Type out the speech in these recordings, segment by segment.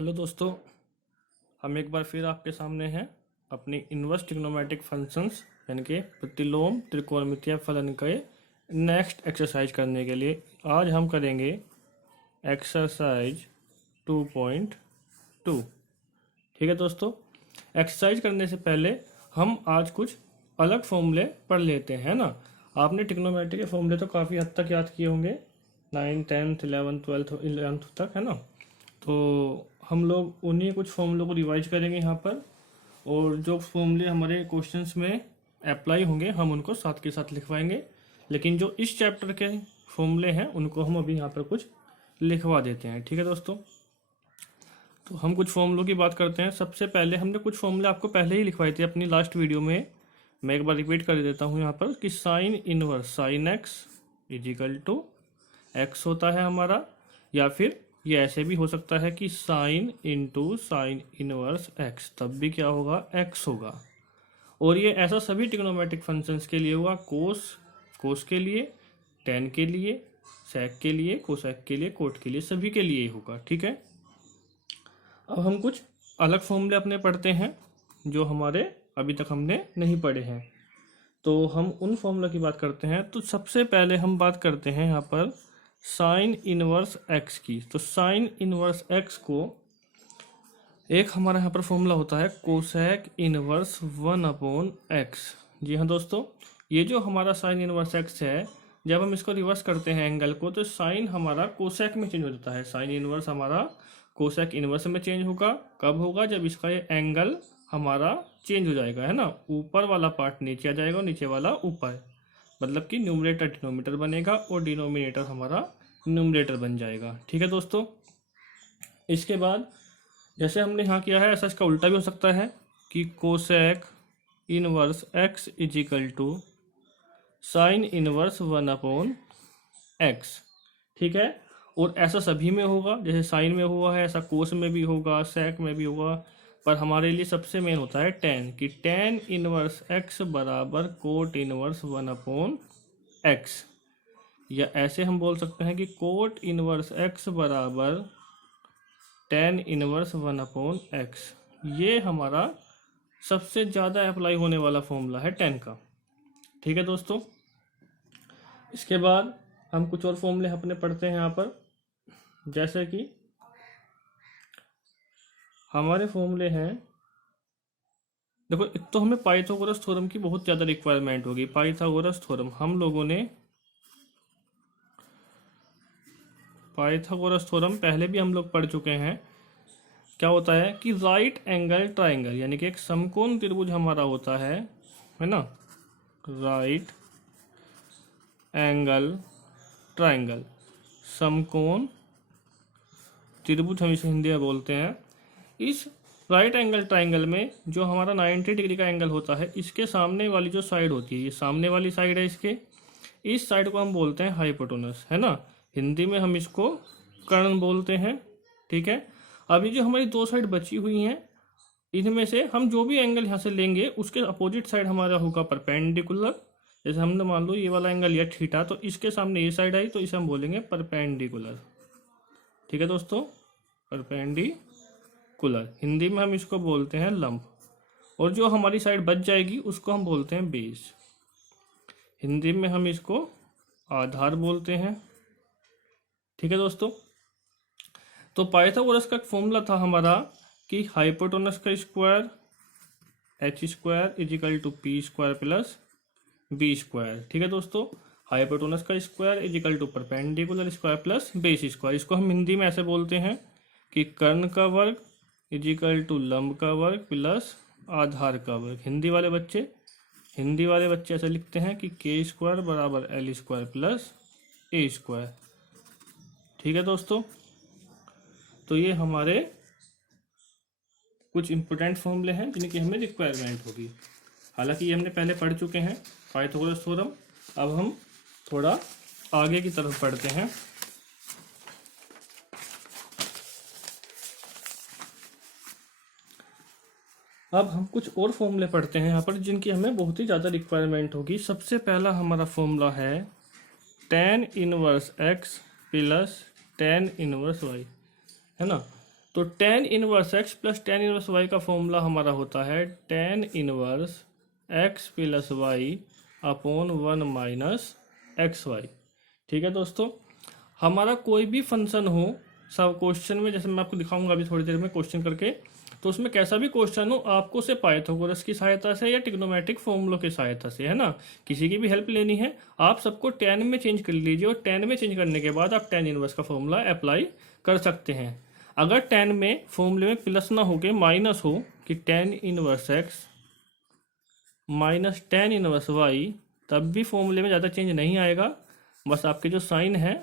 Hello दोस्तों, हम एक बार फिर आपके सामने हैं अपनी इन्वर्स ट्रिग्नोमेट्रिक फंक्शंस यानी कि प्रतिलोम त्रिकोणमितीय फलन के नेक्स्ट एक्सरसाइज करने के लिए। आज हम करेंगे एक्सरसाइज 2.2। ठीक है दोस्तों, एक्सरसाइज करने से पहले हम आज कुछ अलग फॉर्मूले पढ़ लेते हैं ना। आपने ट्रिग्नोमेट्री के फॉर्मूले तो काफ़ी हद तक याद किए होंगे, 9, 10, 11, 12, 11 तक, है ना। तो हम लोग उन्हीं कुछ फॉर्मूलों को रिवाइज करेंगे यहाँ पर, और जो फॉर्मूले हमारे क्वेश्चंस में अप्लाई होंगे हम उनको साथ के साथ लिखवाएंगे। लेकिन जो इस चैप्टर के फॉर्मूले हैं उनको हम अभी यहाँ पर कुछ लिखवा देते हैं। ठीक है दोस्तों, तो हम कुछ फॉर्मूलों की बात करते हैं। सबसे पहले हमने कुछ फॉर्मूले आपको पहले ही लिखवाए थे अपनी लास्ट वीडियो में। मैं एक बार रिपीट कर देता हूँ यहाँ पर कि sine inverse sine x is equal to x होता है हमारा, या फिर ये ऐसे भी हो सकता है कि sine into sine inverse x, तब भी क्या होगा, एक्स होगा। और ये ऐसा सभी ट्रिग्नोमेट्रिक फंक्शंस के लिए होगा, कोस के लिए, टेन के लिए, सेक के लिए, कोसेक के लिए, कोट के लिए, सभी के लिए होगा। ठीक है, अब हम कुछ अलग फॉर्मूले अपने पढ़ते हैं जो हमारे अभी तक हमने नहीं पढ़े हैं। तो हम उन फॉर्मूला की बात करते हैं। तो सबसे पहले हम बात करते हैं यहाँ पर साइन इनवर्स एक्स की। तो साइन इनवर्स एक्स को एक हमारा यहाँ पर फॉर्मूला होता है कोसेक इनवर्स 1/x। जी हाँ दोस्तों, ये जो हमारा साइन इनवर्स एक्स है, जब हम इसको रिवर्स करते हैं एंगल को, तो साइन हमारा कोसेक में चेंज हो जाता है। साइन इनवर्स हमारा कोसेक इनवर्स में चेंज होगा। कब होगा? जब इसका ये एंगल हमारा चेंज हो जाएगा, है ना। ऊपर वाला पार्ट नीचे आ जाएगा और नीचे वाला ऊपर, मतलब कि न्यूमरेटर डिनोमिनेटर बनेगा और डिनोमिनेटर हमारा न्यूमरेटर बन जाएगा। ठीक है दोस्तों, इसके बाद जैसे हमने यहाँ किया है ऐसा इसका उल्टा भी हो सकता है कि cosec inverse x is equal to sine inverse 1/x। ठीक है, और ऐसा सभी में होगा, जैसे साइन में हुआ है ऐसा कोस में भी होगा, सेक में भी होगा। पर हमारे लिए सबसे मेन होता है टेन, कि टेन इनवर्स एक्स बराबर कोट इनवर्स 1/x, या ऐसे हम बोल सकते हैं कि कोट इनवर्स एक्स बराबर टेन इनवर्स 1/x। ये हमारा सबसे ज़्यादा अप्लाई होने वाला फॉर्मूला है टेन का। ठीक है दोस्तों, इसके बाद हम कुछ और फॉर्मूले अपने पढ़ते हैं यहाँ पर, जैसे कि हमारे फॉर्मूले हैं। देखो, एक तो हमें पाइथागोरस थ्योरम की बहुत ज़्यादा रिक्वायरमेंट होगी। पाइथागोरस थ्योरम हम लोगों ने पाइथागोरस थ्योरम पहले भी हम लोग पढ़ चुके हैं। क्या होता है कि राइट एंगल ट्राइंगल, यानी कि एक समकोण त्रिभुज हमारा होता है ना। राइट एंगल ट्राइंगल, समकोण त्रिभुज हम इसे हिंदी में बोलते हैं। इस राइट एंगल ट्राइंगल में जो हमारा 90 डिग्री का एंगल होता है, इसके सामने वाली जो साइड होती है, ये सामने वाली साइड है इसके, इस साइड को हम बोलते हैं हाइपोटेनस, है ना। हिंदी में हम इसको कर्ण बोलते हैं। ठीक है, अभी जो हमारी दो साइड बची हुई हैं, इनमें से हम जो भी एंगल यहाँ से लेंगे उसके अपोजिट साइड हमारा होगा परपेंडिकुलर। जैसे हमने मान लो ये वाला एंगल लिया थीटा, तो इसके सामने ये साइड आई तो इसे हम बोलेंगे परपेंडिकुलर। ठीक है दोस्तों, परपेंडिकुलर, हिंदी में हम इसको बोलते हैं लंब। और जो हमारी साइड बच जाएगी उसको हम बोलते हैं बेस, हिंदी में हम इसको आधार बोलते हैं। ठीक है दोस्तों, तो पाइथागोरस का फॉर्मूला था हमारा कि हाइपोटेनस का square h² is equal to p² plus b²। ठीक है दोस्तों, हाइपोटेनस का square is equal to perpendicular square plus base square. इसको हम हिंदी में ऐसे बोलते हैं कि कर्ण का वर्ग इजिकल टू लंब का वर्ग प्लस आधार का वर्ग। हिंदी वाले बच्चे ऐसे लिखते हैं कि k² बराबर l² प्लस a²। ठीक है दोस्तों, तो ये हमारे कुछ इंपॉर्टेंट फॉर्मूले हैं जिनकी हमें रिक्वायरमेंट होगी। हालांकि ये हमने पहले पढ़ चुके हैं पाइथागोरस थ्योरम। अब हम थोड़ा आगे की तरफ पढ़ते हैं। अब हम कुछ और फॉर्मूले पढ़ते हैं यहाँ पर जिनकी हमें बहुत ही ज़्यादा रिक्वायरमेंट होगी। सबसे पहला हमारा फॉर्मूला है tan inverse x plus tan inverse y, है ना। तो tan inverse x plus tan inverse y का फॉर्मूला हमारा होता है tan inverse x plus y upon one minus x y. ठीक है दोस्तों, हमारा कोई भी फंक्शन हो सब क्वेश्चन में, जैसे मैं आपको दिखाऊंगा अभी थोड़ी देर में क्वेश्चन करके, तो उसमें कैसा भी क्वेश्चन हो आपको उसे पाइथागोरस की सहायता से या ट्रिग्नोमेट्रिक फॉर्मूलों की सहायता से, है ना, किसी की भी हेल्प लेनी है, आप सबको टेन में चेंज कर लीजिए और टेन में चेंज करने के बाद आप टेन इनवर्स का फॉर्मूला अप्लाई कर सकते हैं। अगर टेन में फॉर्मूले में प्लस ना हो के माइनस हो कि tan inverse x minus tan inverse y, तब भी फॉर्मूले में ज़्यादा चेंज नहीं आएगा, बस आपके जो साइन है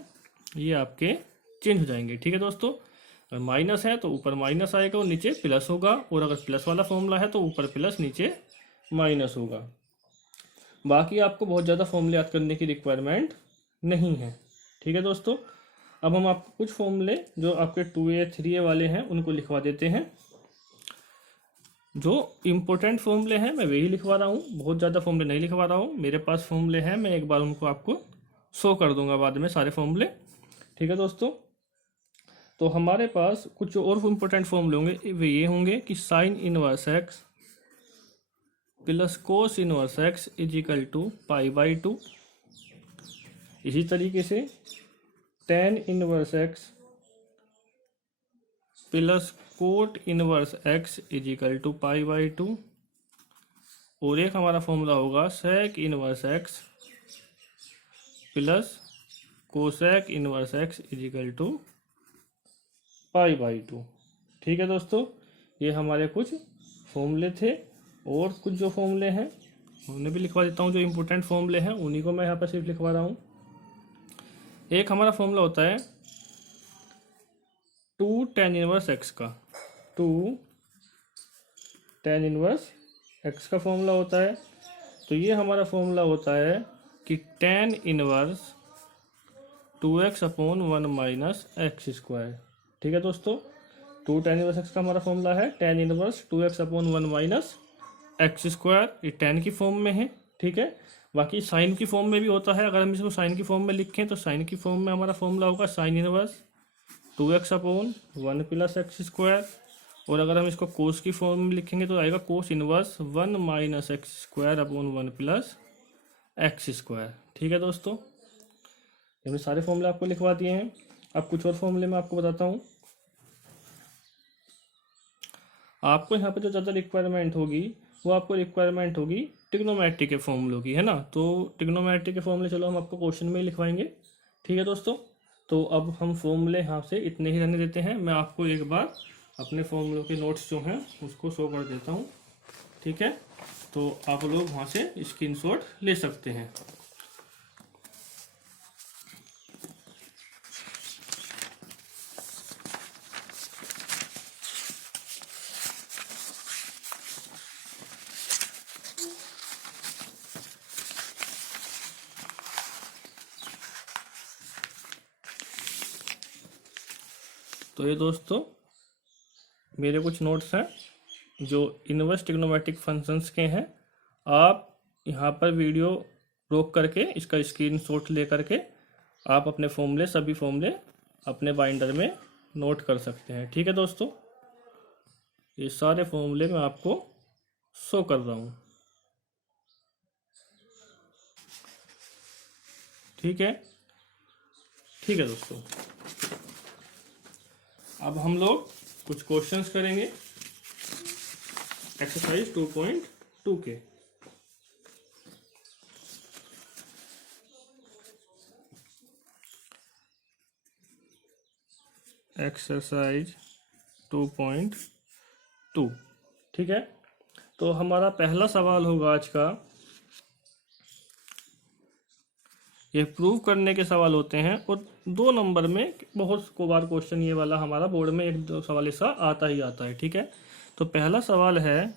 ये आपके चेंज हो जाएंगे। ठीक है दोस्तों, अगर माइनस है तो ऊपर माइनस आएगा और नीचे प्लस होगा, और अगर प्लस वाला फॉर्मूला है तो ऊपर प्लस नीचे माइनस होगा। बाकी आपको बहुत ज़्यादा फॉर्मूले याद करने की रिक्वायरमेंट नहीं है। ठीक है दोस्तों, अब हम आपको कुछ फॉर्मूले जो आपके 2a 3a वाले हैं उनको लिखवा देते हैं। जो इम्पोर्टेंट फॉर्मूले हैं मैं वही लिखवा रहा हूँ, बहुत ज़्यादा फॉर्मूले नहीं लिखवा रहा हूँ। मेरे पास फॉर्मूले हैं, मैं एक बार उनको आपको शो कर दूंगा बाद में सारे फॉर्मूले। ठीक है दोस्तों, तो हमारे पास कुछ और इम्पोर्टेंट फॉर्मूले होंगे, वे ये होंगे कि sine inverse x plus cos inverse x is equal to pi by two. इसी तरीके से tan inverse x plus cot inverse x is equal to pi by two. और एक हमारा फॉर्मूला होगा sec inverse x plus cosec inverse x is equal to pi by two. ठीक है दोस्तों, ये हमारे कुछ फॉर्मूले थे, और कुछ जो फॉर्मूले हैं उन्हें भी लिखवा देता हूँ। जो इम्पोर्टेंट फॉर्मूले हैं उन्हीं को मैं यहाँ पर सिर्फ लिखवा रहा हूँ। एक हमारा फॉर्मूला होता है टू टेन इनवर्स एक्स का, टू टेन इनवर्स एक्स का फॉर्मूला होता है। तो ये हमारा फॉर्मूला होता है कि tan inverse two x upon one minus x square. ठीक है दोस्तों, टू टेन इनवर्स एक्स का हमारा फॉर्मूला है tan inverse two x upon one minus x square. ये टेन की फॉर्म में है। ठीक है, बाकी साइन की फॉर्म में भी होता है। अगर हम इसको साइन की फॉर्म में लिखें तो साइन की फॉर्म में हमारा फॉर्मूला होगा sine inverse two x upon one plus x square. और अगर हम इसको कोस की फॉर्म में लिखेंगे तो आएगा cos inverse one minus x square upon one plus x square. ठीक है दोस्तों, ये मैं सारे फॉर्मूले आपको लिखवा दिए हैं। अब कुछ और फॉर्मूले मैं आपको बताता हूँ। आपको यहाँ पे जो ज़्यादा रिक्वायरमेंट होगी वो आपको रिक्वायरमेंट होगी ट्रिग्नोमेट्री के फॉर्मूलों की, है ना। तो ट्रिग्नोमेट्री के फॉर्मूले चलो हम आपको क्वेश्चन में ही लिखवाएंगे। ठीक है दोस्तों, तो अब हम फॉर्मूले यहाँ से इतने ही रहने देते हैं। मैं आपको एक बार अपने फॉर्मूलों के नोट्स जो हैं उसको शो कर देता हूँ। ठीक है, तो आप लोग वहाँ से स्क्रीनशॉट ले सकते हैं। तो ये दोस्तों मेरे कुछ नोट्स हैं जो इनवर्स ट्रिग्नोमेट्रिक फंक्शंस के हैं। आप यहाँ पर वीडियो रोक करके इसका स्क्रीनशॉट ले करके आप अपने फॉर्मूले सभी फॉर्मूले अपने बाइंडर में नोट कर सकते हैं। ठीक है दोस्तों, ये सारे फॉर्मूले मैं आपको शो कर रहा हूँ। ठीक है, ठीक है दोस्तों, अब हम लोग कुछ क्वेश्चंस करेंगे एक्सरसाइज 2.2 के। एक्सरसाइज 2.2। ठीक है, तो हमारा पहला सवाल होगा आज का, ये प्रूव करने के सवाल होते हैं और 2 नंबर में बहुत को बार क्वेश्चन ये वाला हमारा बोर्ड में 1-2 सवाल ऐसा आता ही आता है। ठीक है, तो पहला सवाल है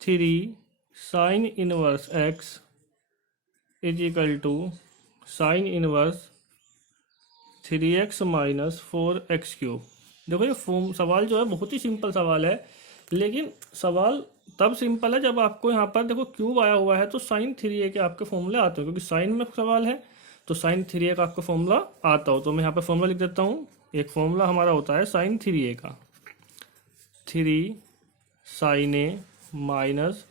3 sine inverse x is equal to sine inverse 3x minus 4x cube. देखो ये सवाल जो है बहुत ही सिंपल सवाल है, लेकिन सवाल तब सिंपल है जब आपको यहाँ पर देखो क्यूब आया हुआ है तो साइन 3a के आपके फॉर्मूले आते हो, क्योंकि साइन में सवाल है तो साइन 3a का आपका फॉर्मूला आता हो। तो मैं यहाँ पर फॉर्मूला लिख देता हूँ एक फॉर्मूला हमारा होता है साइन 3a का, 3 साइन ए माइनस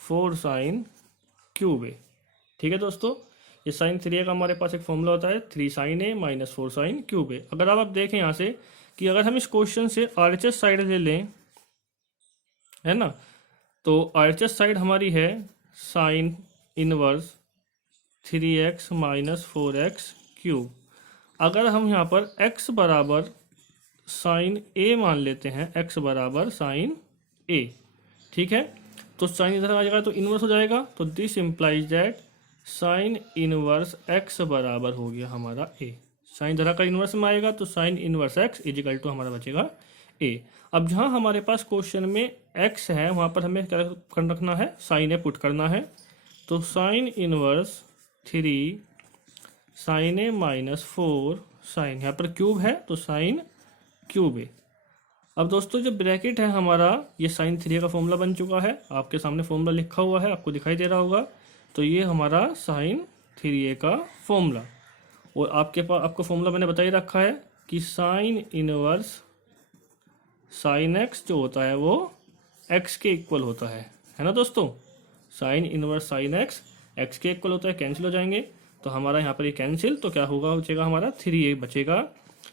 4 साइन क्यूब ए। ठीक है दोस्तों, ये साइन 3a का हमारे पास एक फॉर्मूला होता है 3 साइन ए माइनस 4 साइन क्यूब ए। अगर आप देखें यहाँ से कि अगर हम इस क्वेश्चन से RHS साइड ले लें, है ना, तो RHS साइड हमारी है sign inverse 3x minus 4x cube. अगर हम यहाँ पर x बराबर साइन a मान लेते हैं, x बराबर साइन a, ठीक है, तो साइन इधर आ जाएगा तो इनवर्स हो जाएगा, तो this implies that sine inverse x बराबर हो गया हमारा a। साइन इधर का इनवर्स में आएगा तो sine inverse x is equal to हमारा बचेगा a। अब जहाँ हमारे पास क्वेश्चन में x है वहाँ पर हमें क्या कर रखना है, साइन a पुट करना है, तो साइन इनवर्स 3 साइन ए माइनस 4 साइन, यहाँ पर क्यूब है तो साइन क्यूब ए। अब दोस्तों जो ब्रैकेट है हमारा, ये साइन 3 का फॉर्मूला बन चुका है, आपके सामने फॉर्मूला लिखा हुआ है, आपको दिखाई दे रहा होगा। तो ये हमारा साइन 3a का फॉर्मूला, और आपको फॉर्मूला मैंने बता ही रखा है कि साइन इनवर्स साइन x जो होता है वो x के इक्वल होता है ना दोस्तों। साइन इनवर्स साइन x के इक्वल होता है, कैंसिल हो जाएंगे, तो हमारा यहाँ पर ये कैंसिल, तो क्या होगा, बचेगा हमारा 3a बचेगा।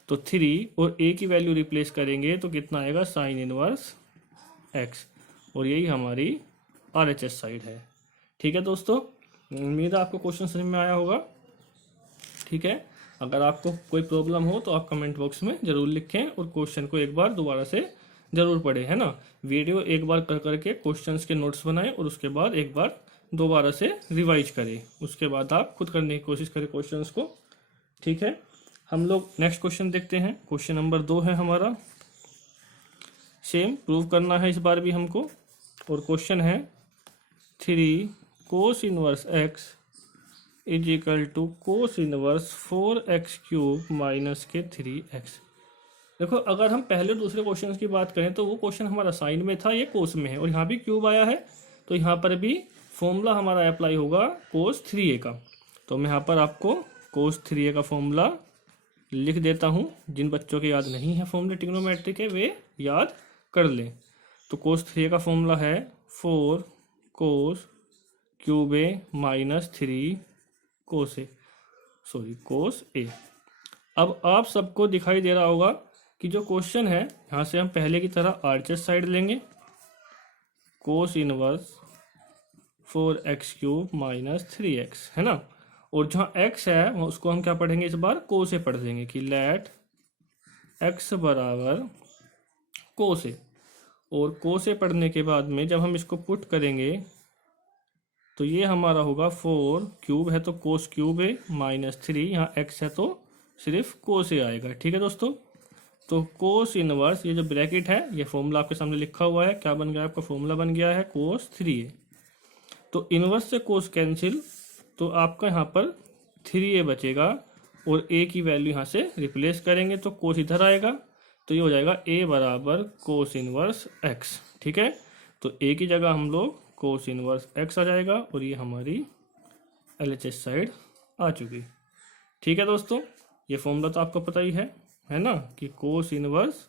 तो 3 और a की वैल्यू रिप्लेस करेंगे तो कितना आएगा, साइन इनवर्स x, और यही हमारी RHS साइड है। ठीक है दोस्तों, उम्मीद है आपको क्वेश्चन समझ में आया होगा। ठीक है, अगर आपको कोई प्रॉब्लम हो तो आप कमेंट बॉक्स में ज़रूर लिखें, और क्वेश्चन को एक बार दोबारा से ज़रूर पढ़ें, है ना। वीडियो एक बार कर करके क्वेश्चंस के नोट्स बनाएं, और उसके बाद एक बार दोबारा से रिवाइज करें, उसके बाद आप खुद करने की कोशिश करें क्वेश्चंस को। ठीक है, हम लोग नेक्स्ट क्वेश्चन देखते हैं। क्वेश्चन नंबर 2 है हमारा, सेम प्रूव करना है इस बार भी हमको, और क्वेश्चन है 3 cos inverse x is equal to cos inverse 4x cube minus के 3x। देखो, अगर हम पहले दूसरे क्वेश्चन की बात करें तो वो क्वेश्चन हमारा साइन में था, ये कोस में है, और यहाँ भी क्यूब आया है, तो यहाँ पर भी फॉर्मूला हमारा अप्लाई होगा कोस 3a का। तो मैं यहाँ पर आपको कोस 3a का फॉर्मूला लिख देता हूँ, जिन बच्चों के याद नहीं है फॉर्मूले ट्रिग्नोमेट्री के वे याद कर लें। तो कोस 3a का फॉर्मूला है 4 कोस क्यूब ए माइनस 3 कोस ए, कोस ए। अब आप सबको दिखाई दे रहा होगा कि जो क्वेश्चन है, यहाँ से हम पहले की तरह RHS साइड लेंगे, cos inverse 4x cube minus 3x, है ना, और जहाँ x है उसको हम क्या पढ़ेंगे, इस बार कोस से पढ़ देंगे कि लेट x बराबर कोस ए, और कोस से पढ़ने के बाद में जब हम इसको पुट करेंगे तो ये हमारा होगा 4 क्यूब है तो कोस क्यूब ए माइनस 3, यहाँ x है तो सिर्फ कोस ए आएगा। ठीक है दोस्तों, तो कोस इनवर्स, ये जो ब्रैकेट है ये फॉर्मूला आपके सामने लिखा हुआ है, क्या बन गया आपका फॉर्मूला बन गया है कोस 3a। तो इनवर्स से कोस कैंसिल, तो आपका यहाँ पर 3a बचेगा, और a की वैल्यू यहाँ से रिप्लेस करेंगे तो कोस इधर आएगा, तो ये हो जाएगा a बराबर कोस इनवर्स x। ठीक है, तो a की जगह हम लोग कोस इनवर्स x आ जाएगा, और ये हमारी LHS साइड आ चुकी। ठीक है दोस्तों, ये फॉर्मूला तो आपको पता ही है ना, कि cos inverse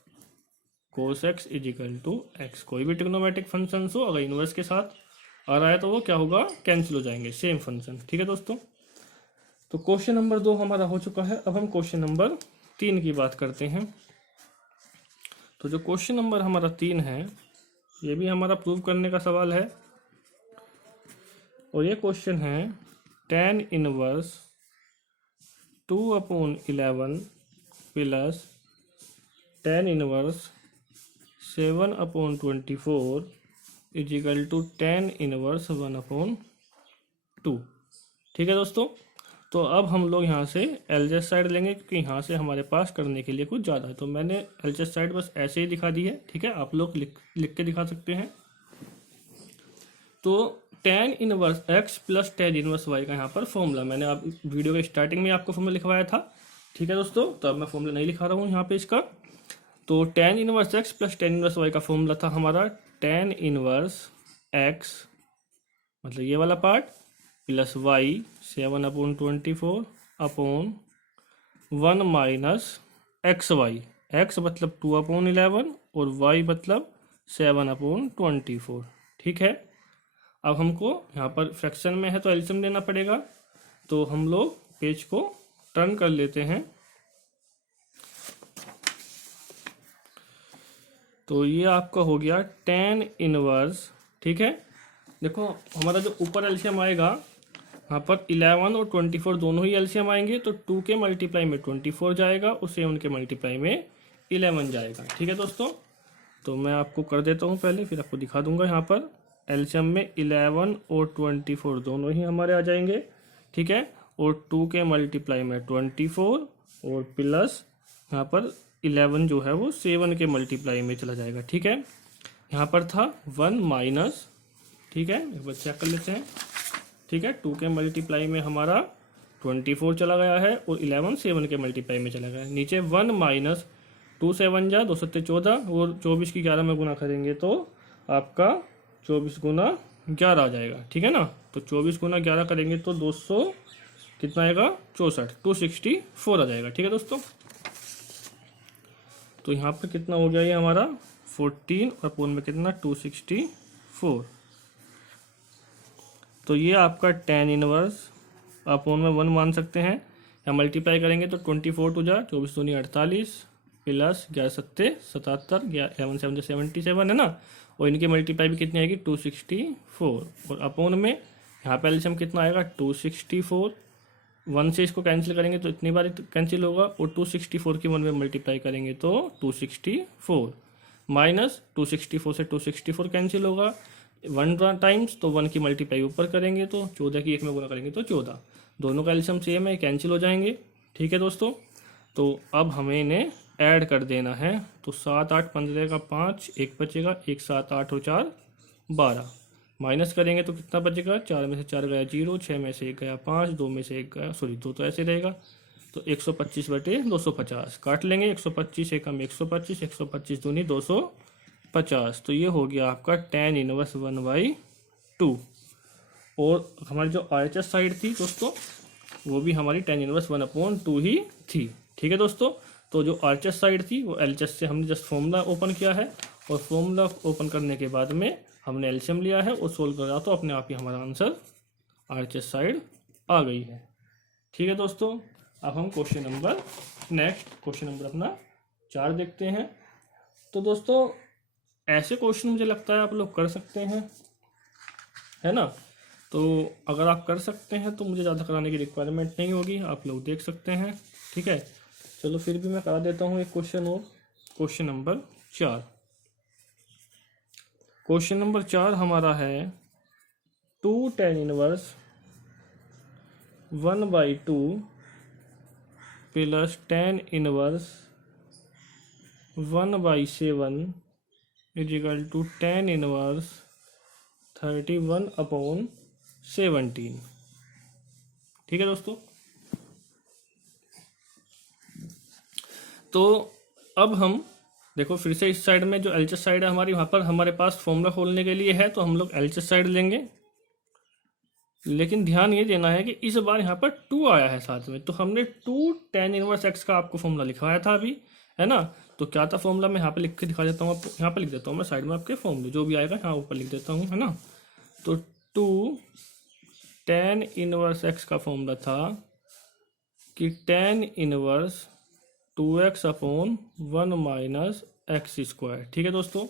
cos x is equal to x। कोई भी ट्रिग्नोमेट्रिक फंक्शन हो अगर इनवर्स के साथ आ रहा है तो वो क्या होगा, कैंसिल हो जाएंगे, सेम फंक्शन। ठीक है दोस्तों, तो क्वेश्चन नंबर 2 हमारा हो चुका है। अब हम क्वेश्चन नंबर 3 की बात करते हैं। तो जो क्वेश्चन नंबर हमारा 3 है, ये भी हमारा प्रूव करने का सवाल है, और ये क्वेश्चन है tan inverse 2/11 plus tan inverse 7/24 is equal to tan inverse 1/2। ठीक है दोस्तों, तो अब हम लोग यहाँ से LHS साइड लेंगे, क्योंकि यहाँ से हमारे पास करने के लिए कुछ ज़्यादा है, तो मैंने LHS साइड बस ऐसे ही दिखा दी है। ठीक है, आप लोग लिख के दिखा सकते हैं। तो tan inverse x plus tan inverse y का यहाँ पर फॉर्मूला मैंने आप वीडियो के स्टार्टिंग में आपको फॉर्मूला लिखवाया था। ठीक है दोस्तों, तो अब मैं फॉर्मूला नहीं लिखा रहा हूँ यहाँ पे इसका। तो tan inverse x plus tan inverse y का फॉर्मूला था हमारा tan इनवर्स x, मतलब ये वाला part, plus y 7/24 upon 1 minus x y, x मतलब 2/11 और वाई मतलब 7/24। ठीक है, अब हमको यहाँ पर फ्रैक्शन में है तो एलसीएम लेना पड़ेगा, तो हम लोग पेज को टर्न कर लेते हैं। तो ये आपका हो गया tan इनवर्स। ठीक है, देखो हमारा जो ऊपर एलसीएम आएगा यहाँ पर 11 और 24 दोनों ही एलसीएम आएंगे, तो 2 के मल्टीप्लाई में 24 जाएगा और 7 के मल्टीप्लाई में 11 जाएगा। ठीक है दोस्तों, तो मैं आपको कर देता हूँ पहले, फिर आपको दिखा दूंगा। यहाँ पर एलसीएम में 11 और 24 दोनों ही हमारे आ जाएंगे। ठीक है, और 2 के मल्टीप्लाई में 24 और प्लस यहाँ पर 11 जो है वो 7 के मल्टीप्लाई में चला जाएगा। ठीक है, यहाँ पर था 1 माइनस, ठीक है एक बार चेक कर लेते हैं। ठीक है, 2 के मल्टीप्लाई में हमारा 24 चला गया है और 11 7 के मल्टीप्लाई में चला गया है। नीचे 1 माइनस 2 7 जा 2 7 14 और 24 की 11 में गुना करेंगे तो आपका 24 गुना 11 आ जाएगा। ठीक है ना, तो 24 गुना 11 करेंगे तो 200 कितना आएगा 64, 264 आ जाएगा। ठीक है दोस्तों, तो यहाँ पर कितना हो गया ये हमारा 14 और पूर्ण में कितना 264। तो ये आपका tan इनवर्स आप में 1 मान सकते हैं, या मल्टीप्लाई करेंगे तो 24 टू जा 24 दूनी 48 प्लस 11 सत्ते 77 11 7 77 है ना, और इनकी मल्टीप्लाई भी कितनी आएगी 264 और अपोन में यहाँ पे एलसीएम कितना आएगा 264। 1 से इसको कैंसिल करेंगे तो इतनी बार कैंसिल होगा और 264 की 1 में मल्टीप्लाई करेंगे तो 264 माइनस 264 से 264 कैंसिल होगा 1 टाइम्स, तो 1 की मल्टीप्लाई ऊपर करेंगे तो 14 की 1 में गुना करेंगे तो 14, दोनों का एलसीएम सेम है, कैंसिल हो जाएंगे। ठीक है दोस्तों, तो अब हमें इन्हें ऐड कर देना है, तो 7 8 15 का 5 एक बचेगा, 1 7 8 और 4 12, माइनस करेंगे तो कितना बचेगा 4 में से 4 गया 0, 6 में से 1 गया 5, 2 में से 1 गया 2 तो ऐसे रहेगा, तो 125 बटे 250 काट लेंगे, 125 एकम 125 125 दूनी 250, तो ये हो गया आपका tan इनवर्स 1/2। और हमारी जो RHS साइड थी दोस्तों वो भी हमारी tan इनवर्स 1/2 ही थी। ठीक है दोस्तों, तो जो RHS साइड थी वो LHS से हमने जस्ट फॉर्मूला ओपन किया है और फॉर्मूला ओपन करने के बाद में हमने एलसीएम लिया है और सोल्व करा तो अपने आप ही हमारा आंसर RHS साइड आ गई है। ठीक है दोस्तों, अब हम क्वेश्चन नंबर अपना 4 देखते हैं। तो दोस्तों ऐसे क्वेश्चन मुझे लगता है आप लोग कर सकते हैं, है ना, तो अगर आप कर सकते हैं तो मुझे ज़्यादा कराने की रिक्वायरमेंट नहीं होगी, आप लोग देख सकते हैं। ठीक है, चलो फिर भी मैं करा देता हूँ एक क्वेश्चन और, क्वेश्चन नंबर 4। क्वेश्चन नंबर 4 हमारा है 2 tan inverse 1/2 plus tan inverse 1/7 is equal to tan inverse 31/17। ठीक है दोस्तों, तो अब हम देखो फिर से इस साइड में जो एलएचएस साइड है हमारी, वहाँ पर हमारे पास फॉर्मूला खोलने के लिए है तो हम लोग एलएचएस साइड लेंगे, लेकिन ध्यान ये देना है कि इस बार यहाँ पर 2 आया है साथ में, तो हमने 2 tan इनवर्स x का आपको फॉर्मूला लिखवाया था अभी, है ना, तो क्या था फॉर्मूला मैं यहाँ पे लिख के दिखा देता हूँ, यहाँ पे लिख देता हूँ मैं साइड में आपके फॉर्मूले जो भी आएगा यहाँ ऊपर लिख देता हूँ, है ना। तो 2 tan इनवर्स x का फॉर्मूला था कि tan inverse 2x/1 minus x square. ठीक है दोस्तों,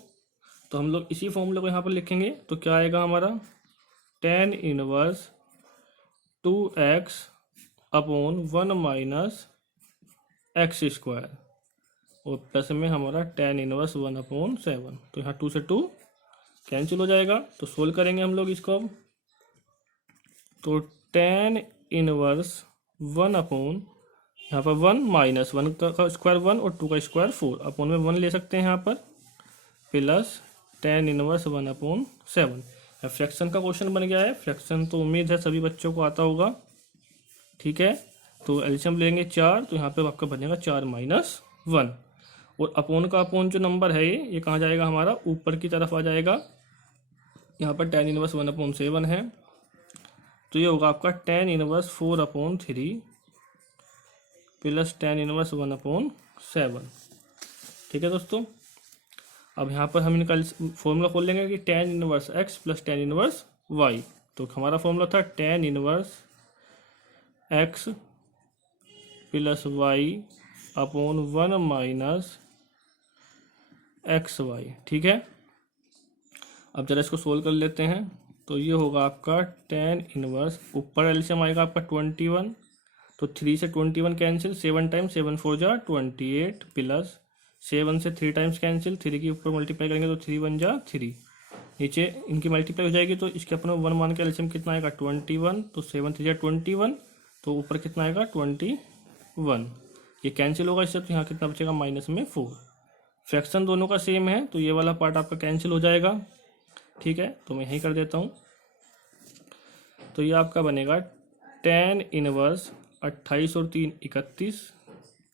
तो हम लोग इसी फॉर्मूले को यहाँ पर लिखेंगे, तो क्या आएगा हमारा tan inverse 2x/1 minus x square और प्लस में हमारा tan इनवर्स 1/7, तो यहाँ 2 से 2 कैंसिल हो जाएगा, तो सोल्व करेंगे हम लोग इसको। तो tan इनवर्स 1 यहाँ पर 1 माइनस 1 का स्क्वायर 1 और 2 का स्क्वायर 4, अपोन में 1 ले सकते हैं यहाँ पर, प्लस tan इनवर्स 1/7। फ्रैक्शन का क्वेश्चन बन गया है, फ्रैक्शन तो उम्मीद है सभी बच्चों को आता होगा। ठीक है, तो एलसीएम लेंगे 4, तो यहाँ पे आपका बनेगा 4 माइनस 1 और अपोन का अपोन जो नंबर है ये कहाँ जाएगा हमारा ऊपर की तरफ आ जाएगा, यहाँ पर tan इनवर्स 1/7 है, तो ये होगा आपका tan inverse 4/3 plus tan inverse 1/7। 7। ठीक है दोस्तों, अब यहाँ पर हम इनका फॉर्मूला खोल लेंगे कि tan inverse x plus tan inverse y। तो हमारा फॉर्मूला था tan inverse x plus y upon 1 minus x y. ठीक है, अब जरा इसको सोल्व कर लेते हैं। तो ये होगा आपका tan इनवर्स, ऊपर एलसीएम आएगा आपका 21, तो 3 से 21 कैंसिल, 7 टाइम्स 7 4 जा 28 प्लस 7 से 3 टाइम्स कैंसिल, 3 के ऊपर मल्टीप्लाई करेंगे तो 3 1 जा 3, नीचे इनकी मल्टीप्लाई हो जाएगी तो इसके अपने 1 मान के एलसीएम कितना आएगा 21, तो 7 3 जा 21, तो ऊपर कितना आएगा 21, ये कैंसिल होगा इससे, तो यहाँ कितना बचेगा माइनस में 4। फ्रैक्शन दोनों का सेम है तो ये वाला पार्ट आपका कैंसिल हो जाएगा। ठीक है, तो मैं यहीं कर देता हूँ। तो ये आपका बनेगा tan इनवर्स 28 और 3 31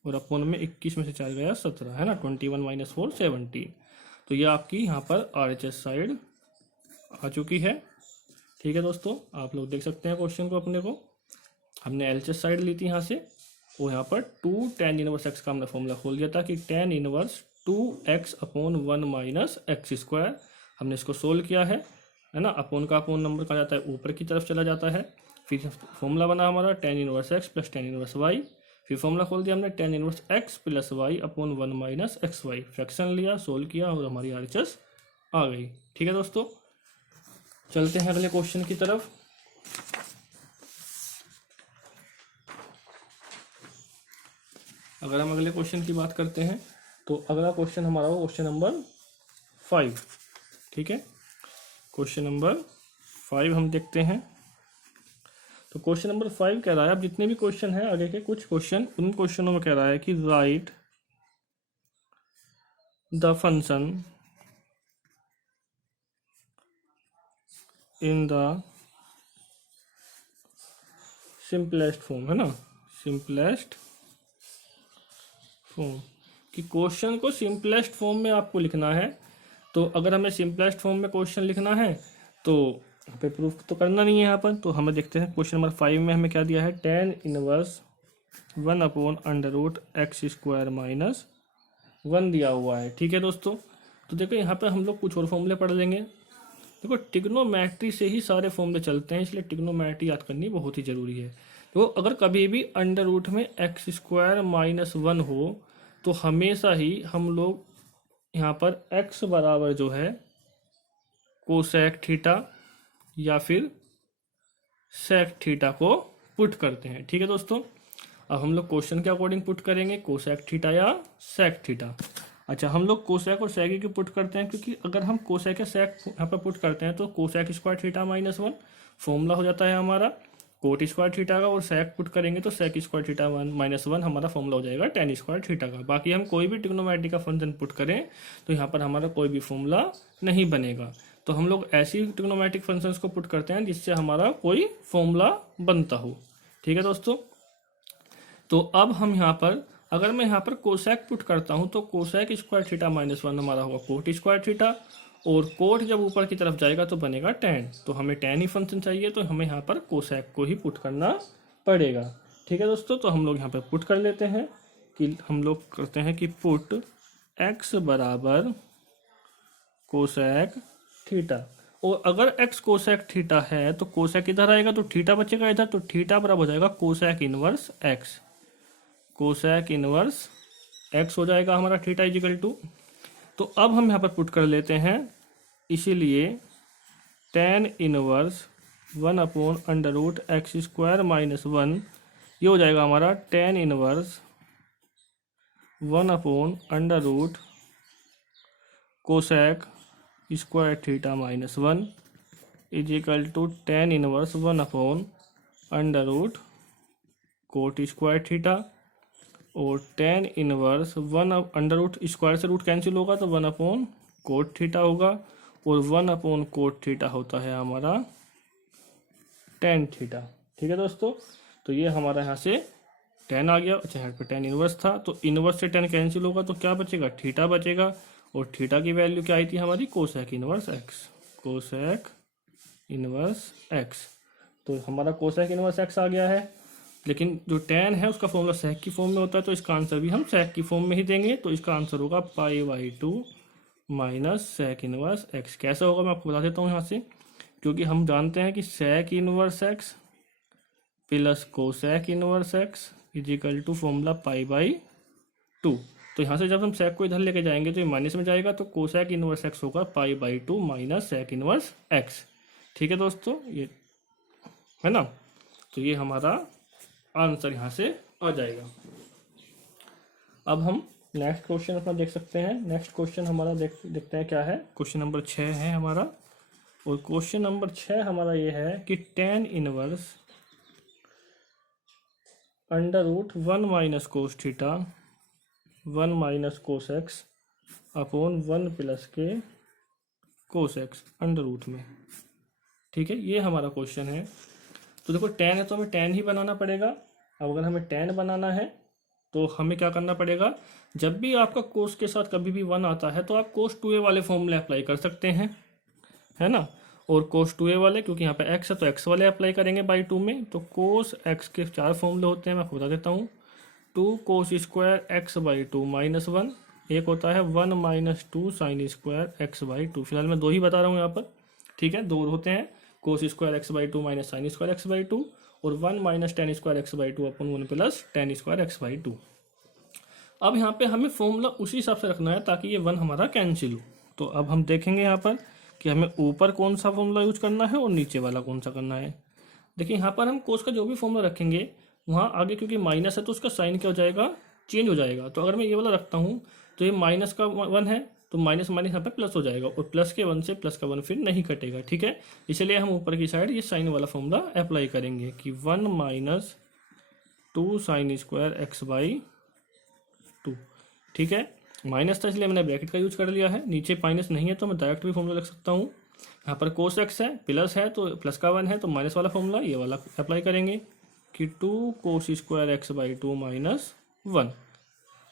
और अपोन में 21 में से 4 गया 17, है ना, 21 माइनस 4 17। तो ये आपकी यहाँ पर RHS साइड आ चुकी है। ठीक है दोस्तों, आप लोग देख सकते हैं क्वेश्चन को, अपने को हमने LHS साइड ली थी यहाँ से, और यहाँ पर 2 tan इनवर्स x का हमने फॉर्मूला खोल दिया था कि tan inverse 2x upon 1 minus x square. हमने इसको सोल्व किया है ना, अपोन का अपोन नंबर कहा जाता है ऊपर की तरफ चला जाता है। फिर फॉर्मूला बना हमारा tan inverse x plus tan inverse y, फिर फॉर्मूला खोल दिया हमने tan inverse x plus y upon 1 minus x y, fraction लिया, सोल्व किया और हमारी RHS आ गई। ठीक है दोस्तों, चलते हैं अगले क्वेश्चन की तरफ। अगर हम अगले क्वेश्चन की बात करते हैं तो अगला क्वेश्चन हमारा हो क्वेश्चन नंबर 5। ठीक है, क्वेश्चन नंबर 5 हम देखते हैं। तो क्वेश्चन नंबर 5 कह रहा है, अब जितने भी क्वेश्चन हैं आगे के कुछ क्वेश्चन, उन क्वेश्चनों में कह रहा है कि right the function in the simplest form, है ना, सिंपलेस्ट फॉर्म, कि क्वेश्चन को सिंपलेस्ट फॉर्म में आपको लिखना है। तो अगर हमें सिंपलेस्ट फॉर्म में क्वेश्चन लिखना है तो यहाँ पे प्रूफ तो करना नहीं है यहाँ पर, तो हमें देखते हैं क्वेश्चन नंबर 5 में हमें क्या दिया है, tan inverse 1 upon under root x square minus 1 दिया हुआ है। ठीक है दोस्तों, तो देखो यहाँ पे हम लोग कुछ और फॉर्मूले पढ़ लेंगे। देखो ट्रिग्नोमेट्री से ही सारे फॉर्मूले चलते हैं, इसलिए ट्रिग्नोमेट्री याद करनी बहुत ही जरूरी है। तो अगर कभी भी अंडर रूट में एक्स स्क्वायर माइनस 1 हो तो हमेशा ही हम लोग यहाँ पर x बराबर जो है कोसेक थीटा या फिर सेक थीटा को पुट करते हैं। ठीक है दोस्तों, अब हम लोग क्वेश्चन के अकॉर्डिंग पुट करेंगे कोसेक थीटा या सेक थीटा। अच्छा, हम लोग कोसेक और सेक की पुट करते हैं, क्योंकि अगर हम कोसेक या सेक यहाँ पर पुट करते हैं तो cosec square theta minus 1 formula हो जाता है हमारा कोट स्क्वायर थीटा का, और सेक पुट करेंगे तो सेक स्क्वायर थीटा माइनस 1 हमारा फॉर्मूला हो जाएगा tan स्क्वायर थीटा का। बाकी हम कोई भी ट्रिग्नोमेट्री का फंक्शन पुट करें तो यहाँ पर हमारा कोई भी फॉर्मूला नहीं बनेगा। तो हम लोग ऐसी ट्रिग्नोमेट्रिक फंक्शंस को पुट करते हैं जिससे हमारा कोई फॉर्मूला बनता हो। ठीक है दोस्तों, तो अब हम यहाँ पर, अगर मैं यहाँ पर कोसेक पुट करता हूँ तो कोसेक स्क्वायर थीटा माइनस 1 हमारा होगा कोट स्क्वायर थीटा, और कोट जब ऊपर की तरफ जाएगा तो बनेगा tan। तो हमें tan ही फंक्शन चाहिए, तो हमें यहाँ पर कोसेक को ही पुट करना पड़ेगा। ठीक है दोस्तों, तो हम लोग यहाँ पर पुट कर लेते हैं कि हम लोग करते हैं कि पुट x बराबर कोसेक थीटा, और अगर x कोसेक थीटा है तो कोसेक इधर आएगा तो थीटा बचेगा इधर, तो थीटा बराबर हो जाएगा cosec inverse x, cosec inverse x हो जाएगा हमारा थीटा इजिकल टू। तो अब हम यहाँ पर पुट कर लेते हैं, इसीलिए tan inverse 1 upon under root x square minus 1, ये हो जाएगा हमारा tan inverse 1 upon under root cosec square theta minus 1 is equal to tan inverse 1 upon under root cot square theta, और tan inverse 1 under root square से root cancel होगा तो 1 upon cot theta होगा, और 1 अपॉन कोट थीटा होता है हमारा tan theta. ठीक है दोस्तों, तो ये हमारा यहाँ से tan आ गया। अच्छा, यहाँ पे tan इनवर्स था तो इनवर्स से tan कैंसिल होगा तो क्या बचेगा, थीटा बचेगा, और थीटा की वैल्यू क्या आई थी हमारी cosec inverse x, cosec inverse x। तो हमारा कोसेक इनवर्स x आ गया है। लेकिन जो tan है उसका फॉर्मूला sec की फॉर्म में होता है, तो इसका आंसर भी हम sec की फॉर्म में ही देंगे। तो इसका आंसर होगा π/2 माइनस sec इनवर्स x। कैसा होगा मैं आपको बता देता हूँ यहाँ से, क्योंकि हम जानते हैं कि sec inverse x plus cosec inverse x is equal to formula π/2। तो यहाँ से जब हम sec को इधर लेके जाएंगे तो ये माइनस में जाएगा, तो कोसेक इनवर्स x होगा π/2 माइनस sec इनवर्स x। ठीक है दोस्तों, ये है ना, तो ये हमारा आंसर यहाँ से आ जाएगा। अब हम नेक्स्ट क्वेश्चन अपना देख सकते हैं। नेक्स्ट क्वेश्चन हमारा देखते हैं क्या है। क्वेश्चन नंबर 6 है हमारा, और क्वेश्चन नंबर 6 हमारा ये है कि tan inverse under root 1 minus cos theta 1 minus cos x upon 1 plus के कोस एक्स अंडर रूट में। ठीक है, ये हमारा क्वेश्चन है। तो देखो tan है तो हमें tan ही बनाना पड़ेगा। अब अगर हमें tan बनाना है तो हमें क्या करना पड़ेगा, जब भी आपका कोस के साथ कभी भी 1 आता है तो आप कोस 2a वाले फॉर्मूले अप्लाई कर सकते हैं, है ना। और कोस 2a वाले, क्योंकि यहाँ पे x है तो x वाले अप्लाई करेंगे बाई 2 में। तो कोस x के 4 फॉर्मूले होते हैं, मैं आपको बता देता हूँ। 2 कोस स्क्वायर x/2 माइनस 1, एक होता है 1 माइनस 2 साइन स्क्वायर x/2। फिलहाल मैं 2 ही बता रहा हूँ यहाँ पर, ठीक है। 2 होते हैं, कोस square x/2 minus sine square x/2 और 1 माइनस टेन स्क्वायर x/2 अपन 1 प्लस टेन स्क्वायर x/2। अब यहाँ पे हमें फॉर्मूला उसी हिसाब से रखना है ताकि ये 1 हमारा कैंसिल हो। तो अब हम देखेंगे यहाँ पर कि हमें ऊपर कौन सा फॉर्मूला यूज करना है और नीचे वाला कौन सा करना है। देखिए यहाँ पर हम कोस का जो भी फॉर्मूला रखेंगे वहाँ आगे क्योंकि माइनस है तो उसका साइन क्या हो जाएगा, चेंज हो जाएगा। तो अगर मैं ये वाला रखता हूँ तो ये माइनस का 1 है तो माइनस माइनस यहाँ पे प्लस हो जाएगा, और प्लस के 1 से प्लस का 1 फिर नहीं कटेगा। ठीक है, इसलिए हम ऊपर की साइड ये साइन वाला फॉर्मूला अप्लाई करेंगे कि 1 माइनस 2 साइन स्क्वायर x/2। ठीक है, माइनस था इसलिए मैंने ब्रैकेट का यूज कर लिया है। नीचे माइनस नहीं है तो मैं डायरेक्ट भी फॉर्मूला लिख सकता हूँ। यहाँ पर कोस एक्स है, प्लस है तो प्लस का 1 है तो माइनस वाला फॉर्मूला ये वाला अप्लाई करेंगे कि 2 कोस स्क्वायर x/2 माइनस 1।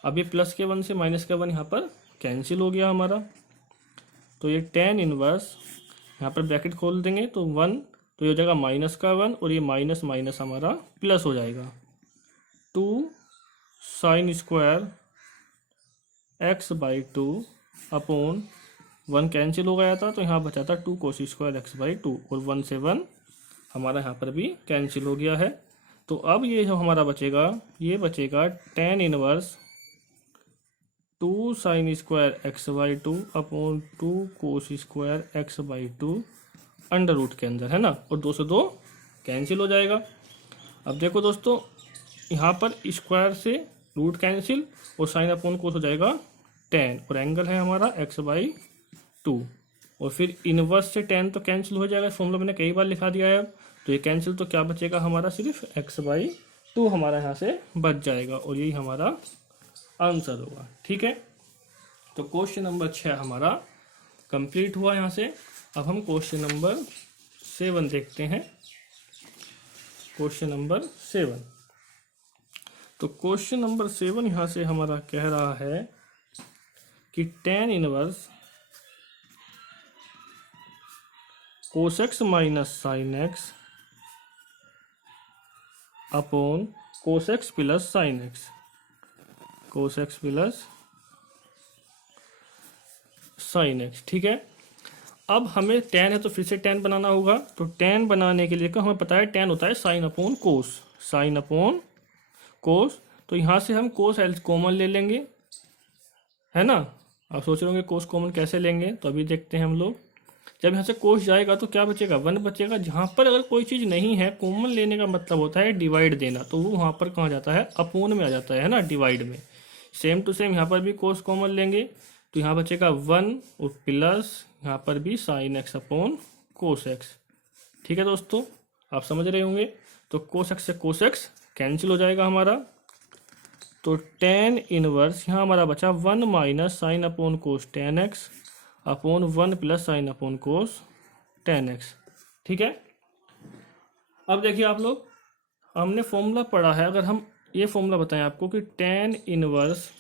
अब ये प्लस के 1 से माइनस का 1 यहाँ पर कैंसिल हो गया हमारा। तो ये tan इनवर्स यहाँ पर ब्रैकेट खोल देंगे तो 1, तो ये हो जाएगा माइनस का 1 और ये माइनस माइनस हमारा प्लस हो जाएगा। 2 sine square x/2 upon 1 cancel हो गया था तो यहाँ बचा था 2 कोस स्क्वायर x/2 और 1 से 1 हमारा यहाँ पर भी कैंसिल हो गया है। तो अब ये जो हमारा बचेगा ये बचेगा tan inverse 2 sine square x/2 upon 2 cos square x/2 under root के अंदर, है ना, और 2 से 2 कैंसिल हो जाएगा। अब देखो दोस्तों यहाँ पर स्क्वायर से रूट कैंसिल और साइन अपॉन कोस हो जाएगा tan, और एंगल है हमारा x/2, और फिर इनवर्स से tan तो कैंसिल हो जाएगा। फॉर्मूला मैंने कई बार लिखा दिया है, तो ये कैंसिल तो क्या बचेगा हमारा, सिर्फ x/2 हमारा यहाँ से बच जाएगा, और यही हमारा आंसर होगा। ठीक है, तो क्वेश्चन नंबर 6 हमारा कंप्लीट हुआ यहाँ से। अब हम क्वेश्चन नंबर 7 देखते हैं। क्वेश्चन नंबर 7, तो क्वेश्चन नंबर 7 यहाँ से हमारा कह रहा है कि tan inverse cos x minus sine x upon cos x plus sine x, cos x plus sine x. ठीक है, अब हमें tan है तो फिर से tan बनाना होगा। तो tan बनाने के लिए हमें पता है tan होता है साइन अपॉन कोस, साइन अपॉन कोस। तो यहाँ से हम कोस एल कॉमन ले लेंगे, है ना। आप सोच रहे होंगे कोस कॉमन कैसे लेंगे, तो अभी देखते हैं हम लोग। जब यहाँ से कोस जाएगा तो क्या बचेगा, 1 बचेगा। जहाँ पर अगर कोई चीज़ नहीं है, कॉमन लेने का मतलब होता है डिवाइड देना, तो वो वहाँ पर कहाँ जाता है, अपोन में आ जाता है ना, डिवाइड में। सेम टू सेम यहाँ पर भी कोस कॉमन लेंगे तो यहाँ बचेगा 1 और प्लस यहाँ पर भी sine x upon cos x. ठीक है दोस्तों, आप समझ रहे होंगे। तो कोस एक्स से कोस एक्स कैंसिल हो जाएगा हमारा। तो tan इनवर्स यहाँ हमारा बचा 1 माइनस साइन अपॉन कोस tan x upon 1 plus sine upon कोस tan एक्स। ठीक है, अब देखिए आप लोग, हमने फॉर्मूला पढ़ा है। अगर हम ये फॉर्मूला बताएं आपको कि tan इनवर्स,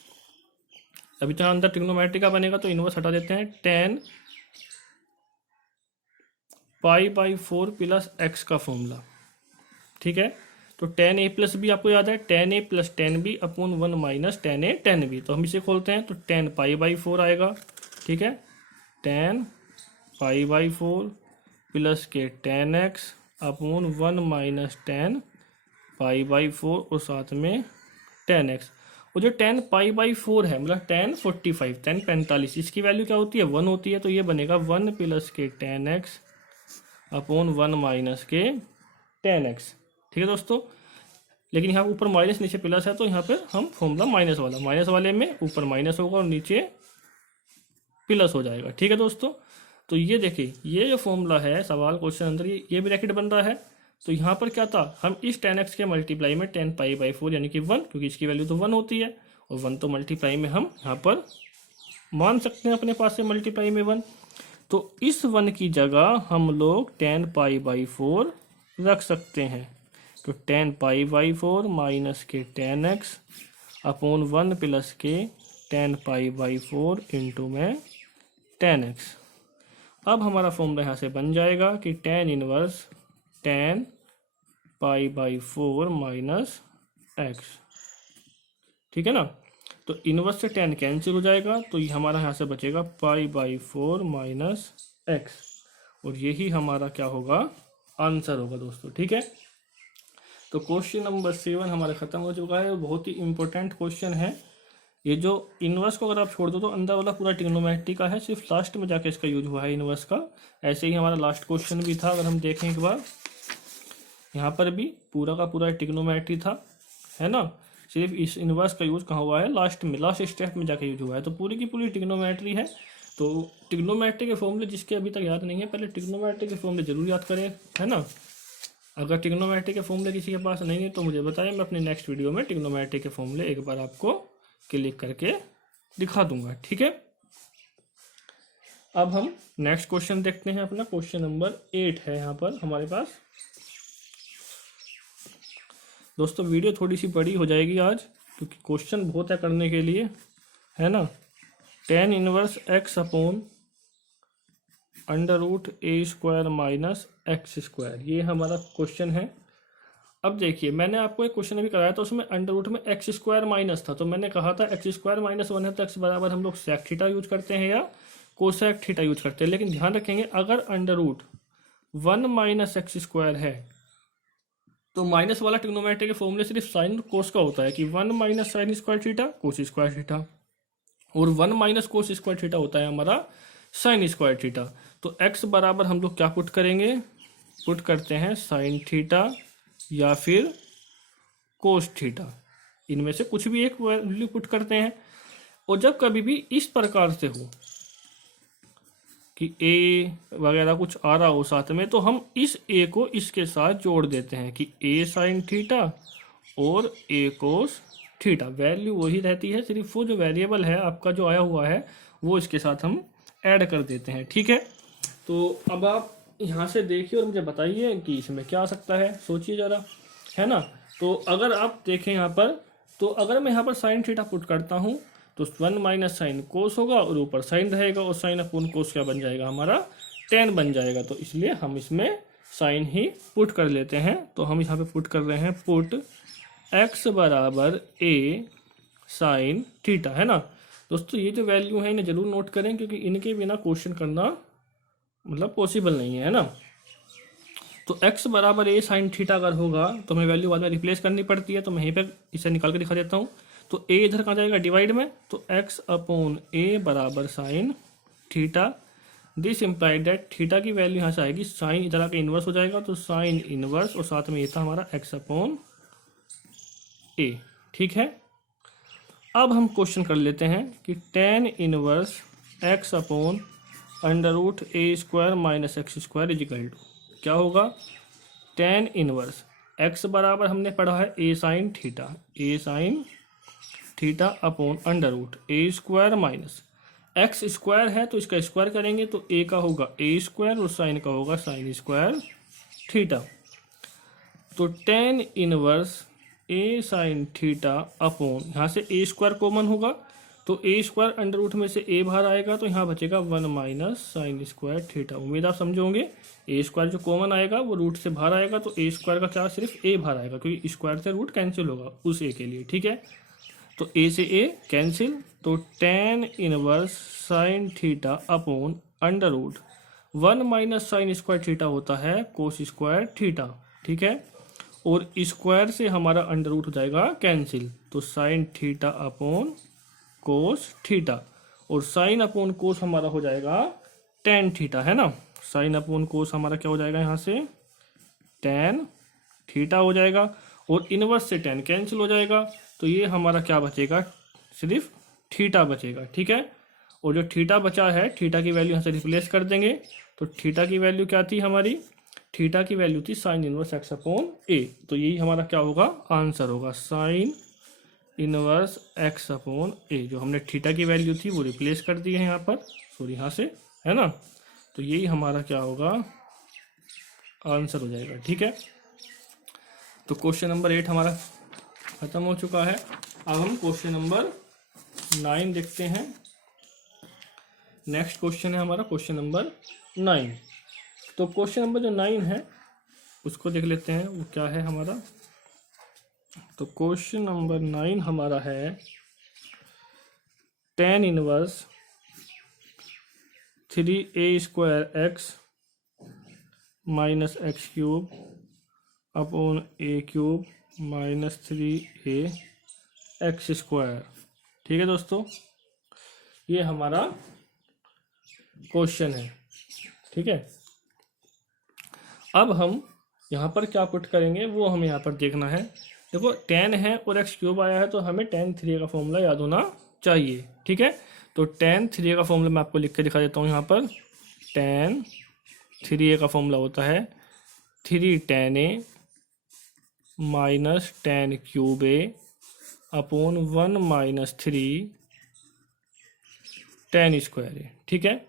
अभी तो अंदर ट्रिग्नोमेट्री का बनेगा तो इनवर्स हटा देते हैं, tan π/4 प्लस x का फॉर्मूला। ठीक है, तो टेन ए प्लस बी आपको याद है, tan a plus tan b upon 1 minus tan a tan b. तो हम इसे खोलते हैं तो टेन पाई बाई 4 आएगा, ठीक है, टेन पाई बाई 4 प्लस के ten x upon 1 minus ten pi by 4 और साथ में टेन एक्स। और जो टेन पाई बाई 4 है मतलब टेन 45 टेन 45, इसकी वैल्यू क्या होती है 1 होती है, तो ये बनेगा 1 प्लस के टेन एक्स अपॉन 1 माइनस के टेन एक्स, ठीक है दोस्तों। लेकिन यहाँ ऊपर माइनस नीचे प्लस है, तो यहाँ पे हम फॉर्मूला माइनस वाले में ऊपर माइनस होगा और नीचे प्लस हो जाएगा, ठीक है दोस्तों। तो ये देखिए ये जो फॉर्मूला है सवाल क्वेश्चन अंदर ये ब्रैकेट बन रहा है, तो यहाँ पर क्या था, हम इस टेन एक्स के मल्टीप्लाई में टेन पाई बाई 4 यानी कि 1, क्योंकि इसकी वैल्यू तो 1 होती है और 1 तो मल्टीप्लाई में हम यहाँ पर मान सकते हैं अपने पास से मल्टीप्लाई में 1, तो इस 1 की जगह हम लोग टेन पाई बाई 4 रख सकते हैं। तो टेन पाई बाई 4 माइनस के टेन एक्स अपॉन 1 प्लस के टेन पाई बाई 4 इंटू में टेन एक्स। अब हमारा फॉर्मूला यहाँ से बन जाएगा कि tan inverse tan pi by 4 minus x, ठीक है ना। तो इनवर्स से टेन कैंसिल हो जाएगा, तो ये हमारा यहाँ से बचेगा पाई बाई 4 माइनस एक्स, और यही हमारा क्या होगा आंसर होगा दोस्तों, ठीक है। तो क्वेश्चन नंबर 7 हमारा खत्म हो चुका है। बहुत ही इंपॉर्टेंट क्वेश्चन है ये। जो इनवर्स को अगर आप छोड़ दो तो अंदर वाला पूरा ट्रिग्नोमेट्री का है, सिर्फ लास्ट में जाके इसका यूज हुआ है इनवर्स का। ऐसे ही हमारा लास्ट क्वेश्चन भी था, अगर हम देखें एक बार यहाँ पर भी पूरा का पूरा ट्रिग्नोमेट्री था, है ना। सिर्फ इस इनवर्स का यूज कहाँ हुआ है, लास्ट में, लास्ट स्टेप में जाके यूज हुआ है। तो पूरी की पूरी ट्रिग्नोमेट्री है। तो ट्रिग्नोमेट्री के फॉर्मूले जिसके अभी तक याद नहीं है, पहले ट्रिग्नोमेट्री के फॉर्मूले जरूर याद करें, है ना। अगर ट्रिग्नोमेट्री के फॉर्मूले किसी के पास नहीं है तो मुझे बताएं, मैं अपने नेक्स्ट वीडियो में ट्रिग्नोमेट्री के फॉर्मूले एक बार आपको क्लिक करके दिखा दूंगा, ठीक है। अब हम नेक्स्ट क्वेश्चन देखते हैं। अपना क्वेश्चन नंबर 8 है यहाँ पर हमारे पास। दोस्तों वीडियो थोड़ी सी बड़ी हो जाएगी आज, क्योंकि क्वेश्चन बहुत है करने के लिए, है ना। Tan inverse x upon under root a square minus x square, ये हमारा क्वेश्चन है। अब देखिए मैंने आपको एक क्वेश्चन अभी कराया था, उसमें अंडर रूट में एक्स स्क्वायर माइनस था, तो मैंने कहा था एक्स स्क्वायर माइनस 1 है तो एक्स बराबर हम लोग सेक थीटा यूज करते हैं या कोसेक थीटा यूज करते हैं। लेकिन ध्यान रखेंगे अगर under root 1 minus x square है तो माइनस वाला ट्रिग्नोमेट्री के फॉर्मूले सिर्फ साइन और कोस का होता है कि 1 minus sine square theta cos square theta, और 1 माइनस कोस स्क्वायर थीटा होता है हमारा साइन स्क्वायर थीटा। तो x बराबर हम लोग क्या पुट करेंगे, पुट करते हैं साइन थीटा या फिर कोस थीटा, इनमें से कुछ भी एक वैल्यू पुट करते हैं। और जब कभी भी इस प्रकार से हो कि a वगैरह कुछ आ रहा हो साथ में, तो हम इस a को इसके साथ जोड़ देते हैं कि a साइन थीटा और a कोस थीटा। वैल्यू वही रहती है, सिर्फ वो जो वेरिएबल है आपका जो आया हुआ है वो इसके साथ हम ऐड कर देते हैं, ठीक है। तो अब आप यहाँ से देखिए और मुझे बताइए कि इसमें क्या आ सकता है, सोचिए ज़रा, है ना। तो अगर आप देखें यहाँ पर, तो अगर मैं यहाँ पर साइन थीटा पुट करता हूँ तो 1 माइनस साइन कोस होगा और ऊपर साइन रहेगा, और साइन अपॉन कोस क्या बन जाएगा हमारा टेन बन जाएगा। तो इसलिए हम इसमें साइन ही पुट कर लेते हैं। तो हम यहाँ पे पुट कर रहे हैं पुट x बराबर a साइन थीटा, है ना। दोस्तों ये जो वैल्यू है इन्हें जरूर नोट करें, क्योंकि इनके बिना क्वेश्चन करना मतलब पॉसिबल नहीं है ना। तो x बराबर a साइन थीटा अगर होगा तो हमें वैल्यू बाद में रिप्लेस करनी पड़ती है, तो मैं यहीं पर इसे निकाल के दिखा देता हूँ। तो a इधर कहाँ जाएगा डिवाइड में, तो x अपॉन a बराबर sine theta. This implied that theta की वैल्यू यहाँ से आएगी, साइन इधर आके इन्वर्स हो जाएगा, तो साइन इन्वर्स और साथ में ये था हमारा x अपॉन a, ठीक है। अब हम क्वेश्चन कर लेते हैं कि tan inverse x upon under root a square minus x square is equal to क्या होगा, टेन इनवर्स x बराबर हमने पढ़ा है a sine theta upon under root a square minus x square है तो इसका स्क्वायर करेंगे तो a का होगा a स्क्वायर और साइन का होगा साइन स्क्वायर थीटा। तो tan inverse a sine theta upon यहाँ से a स्क्वायर कॉमन होगा तो ए स्क्वायर अंडर रूट में से ए बाहर आएगा तो यहाँ बचेगा 1 माइनस साइन स्क्वायर थीटा। उम्मीद आप समझोगे। ए स्क्वायर जो कॉमन आएगा वो रूट से बाहर आएगा, तो ए स्क्वायर का क्या सिर्फ ए बाहर आएगा, क्योंकि स्क्वायर से रूट कैंसिल होगा उस ए के लिए। ठीक है, तो ए से ए कैंसिल, तो tan inverse sine theta upon under root 1 minus sine square theta होता है कोस स्क्वायर थीटा। ठीक है, और स्क्वायर से हमारा अंडर रूट हो जाएगा कैंसिल, तो sign theta upon cos theta, और साइन अपॉन कोस हमारा हो जाएगा टेन थीटा, है ना। साइन अपॉन कोस हमारा क्या हो जाएगा, यहाँ से टेन थीटा हो जाएगा, और इनवर्स से टेन कैंसिल हो जाएगा, तो ये हमारा क्या बचेगा, सिर्फ थीटा बचेगा। ठीक है, और जो थीटा बचा है, थीटा की वैल्यू यहाँ से रिप्लेस कर देंगे, तो थीटा की वैल्यू क्या थी हमारी, थीटा की वैल्यू थी साइन इनवर्स एक्स अपॉन ए, तो यही हमारा क्या होगा, आंसर होगा साइन इनवर्स एक्स अपॉन ए। जो हमने थीटा की वैल्यू थी वो रिप्लेस कर दी है यहाँ पर, सॉरी यहाँ से, है ना। तो यही हमारा क्या होगा, आंसर हो जाएगा। ठीक है, तो क्वेश्चन नंबर 8 हमारा खत्म हो चुका है। अब हम क्वेश्चन नंबर 9 देखते हैं। नेक्स्ट क्वेश्चन है हमारा क्वेश्चन नंबर 9। तो क्वेश्चन नंबर जो 9 है उसको देख लेते हैं, वो क्या है हमारा। तो क्वेश्चन नंबर 9 हमारा है tan inverse 3a square x minus x cube upon a cube minus 3a x square. ठीक है दोस्तों, ये हमारा क्वेश्चन है। ठीक है, अब हम यहाँ पर क्या पुट करेंगे वो हमें यहाँ पर देखना है। देखो tan है और एक्स क्यूब आया है, तो हमें tan 3a का फॉर्मूला याद होना चाहिए। ठीक है, तो tan 3a का फॉर्मूला मैं आपको लिख के दिखा देता हूँ यहाँ पर। tan 3a का फॉर्मूला होता है 3 tan a minus tan cube a upon 1 minus 3 tan square a। ठीक है,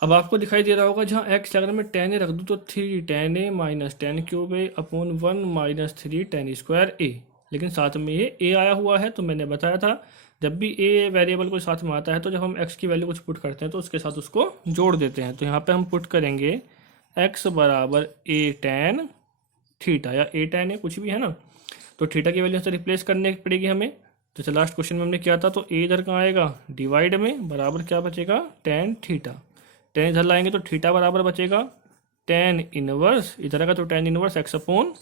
अब आपको दिखाई दे रहा होगा जहाँ x अगर मैं tan a रख दूँ तो 3 tan a minus tan cube a upon 1 minus 3 tan square a, लेकिन साथ में ये a आया हुआ है। तो मैंने बताया था जब भी a वेरिएबल को साथ में आता है तो जब हम x की वैल्यू कुछ पुट करते हैं तो उसके साथ उसको जोड़ देते हैं। तो यहाँ पे हम पुट करेंगे x बराबर a tan थीटा या a tan a, कुछ भी है ना। तो थीटा की वैल्यू से रिप्लेस करने पड़ेगी हमें। तो लास्ट क्वेश्चन में हमने किया था, तो a इधर कहाँ आएगा, डिवाइड में, बराबर क्या बचेगा, tan थीटा। tan इधर लाएंगे तो थीटा बराबर बचेगा tan इनवर्स, इधर आएगा तो tan inverse x upon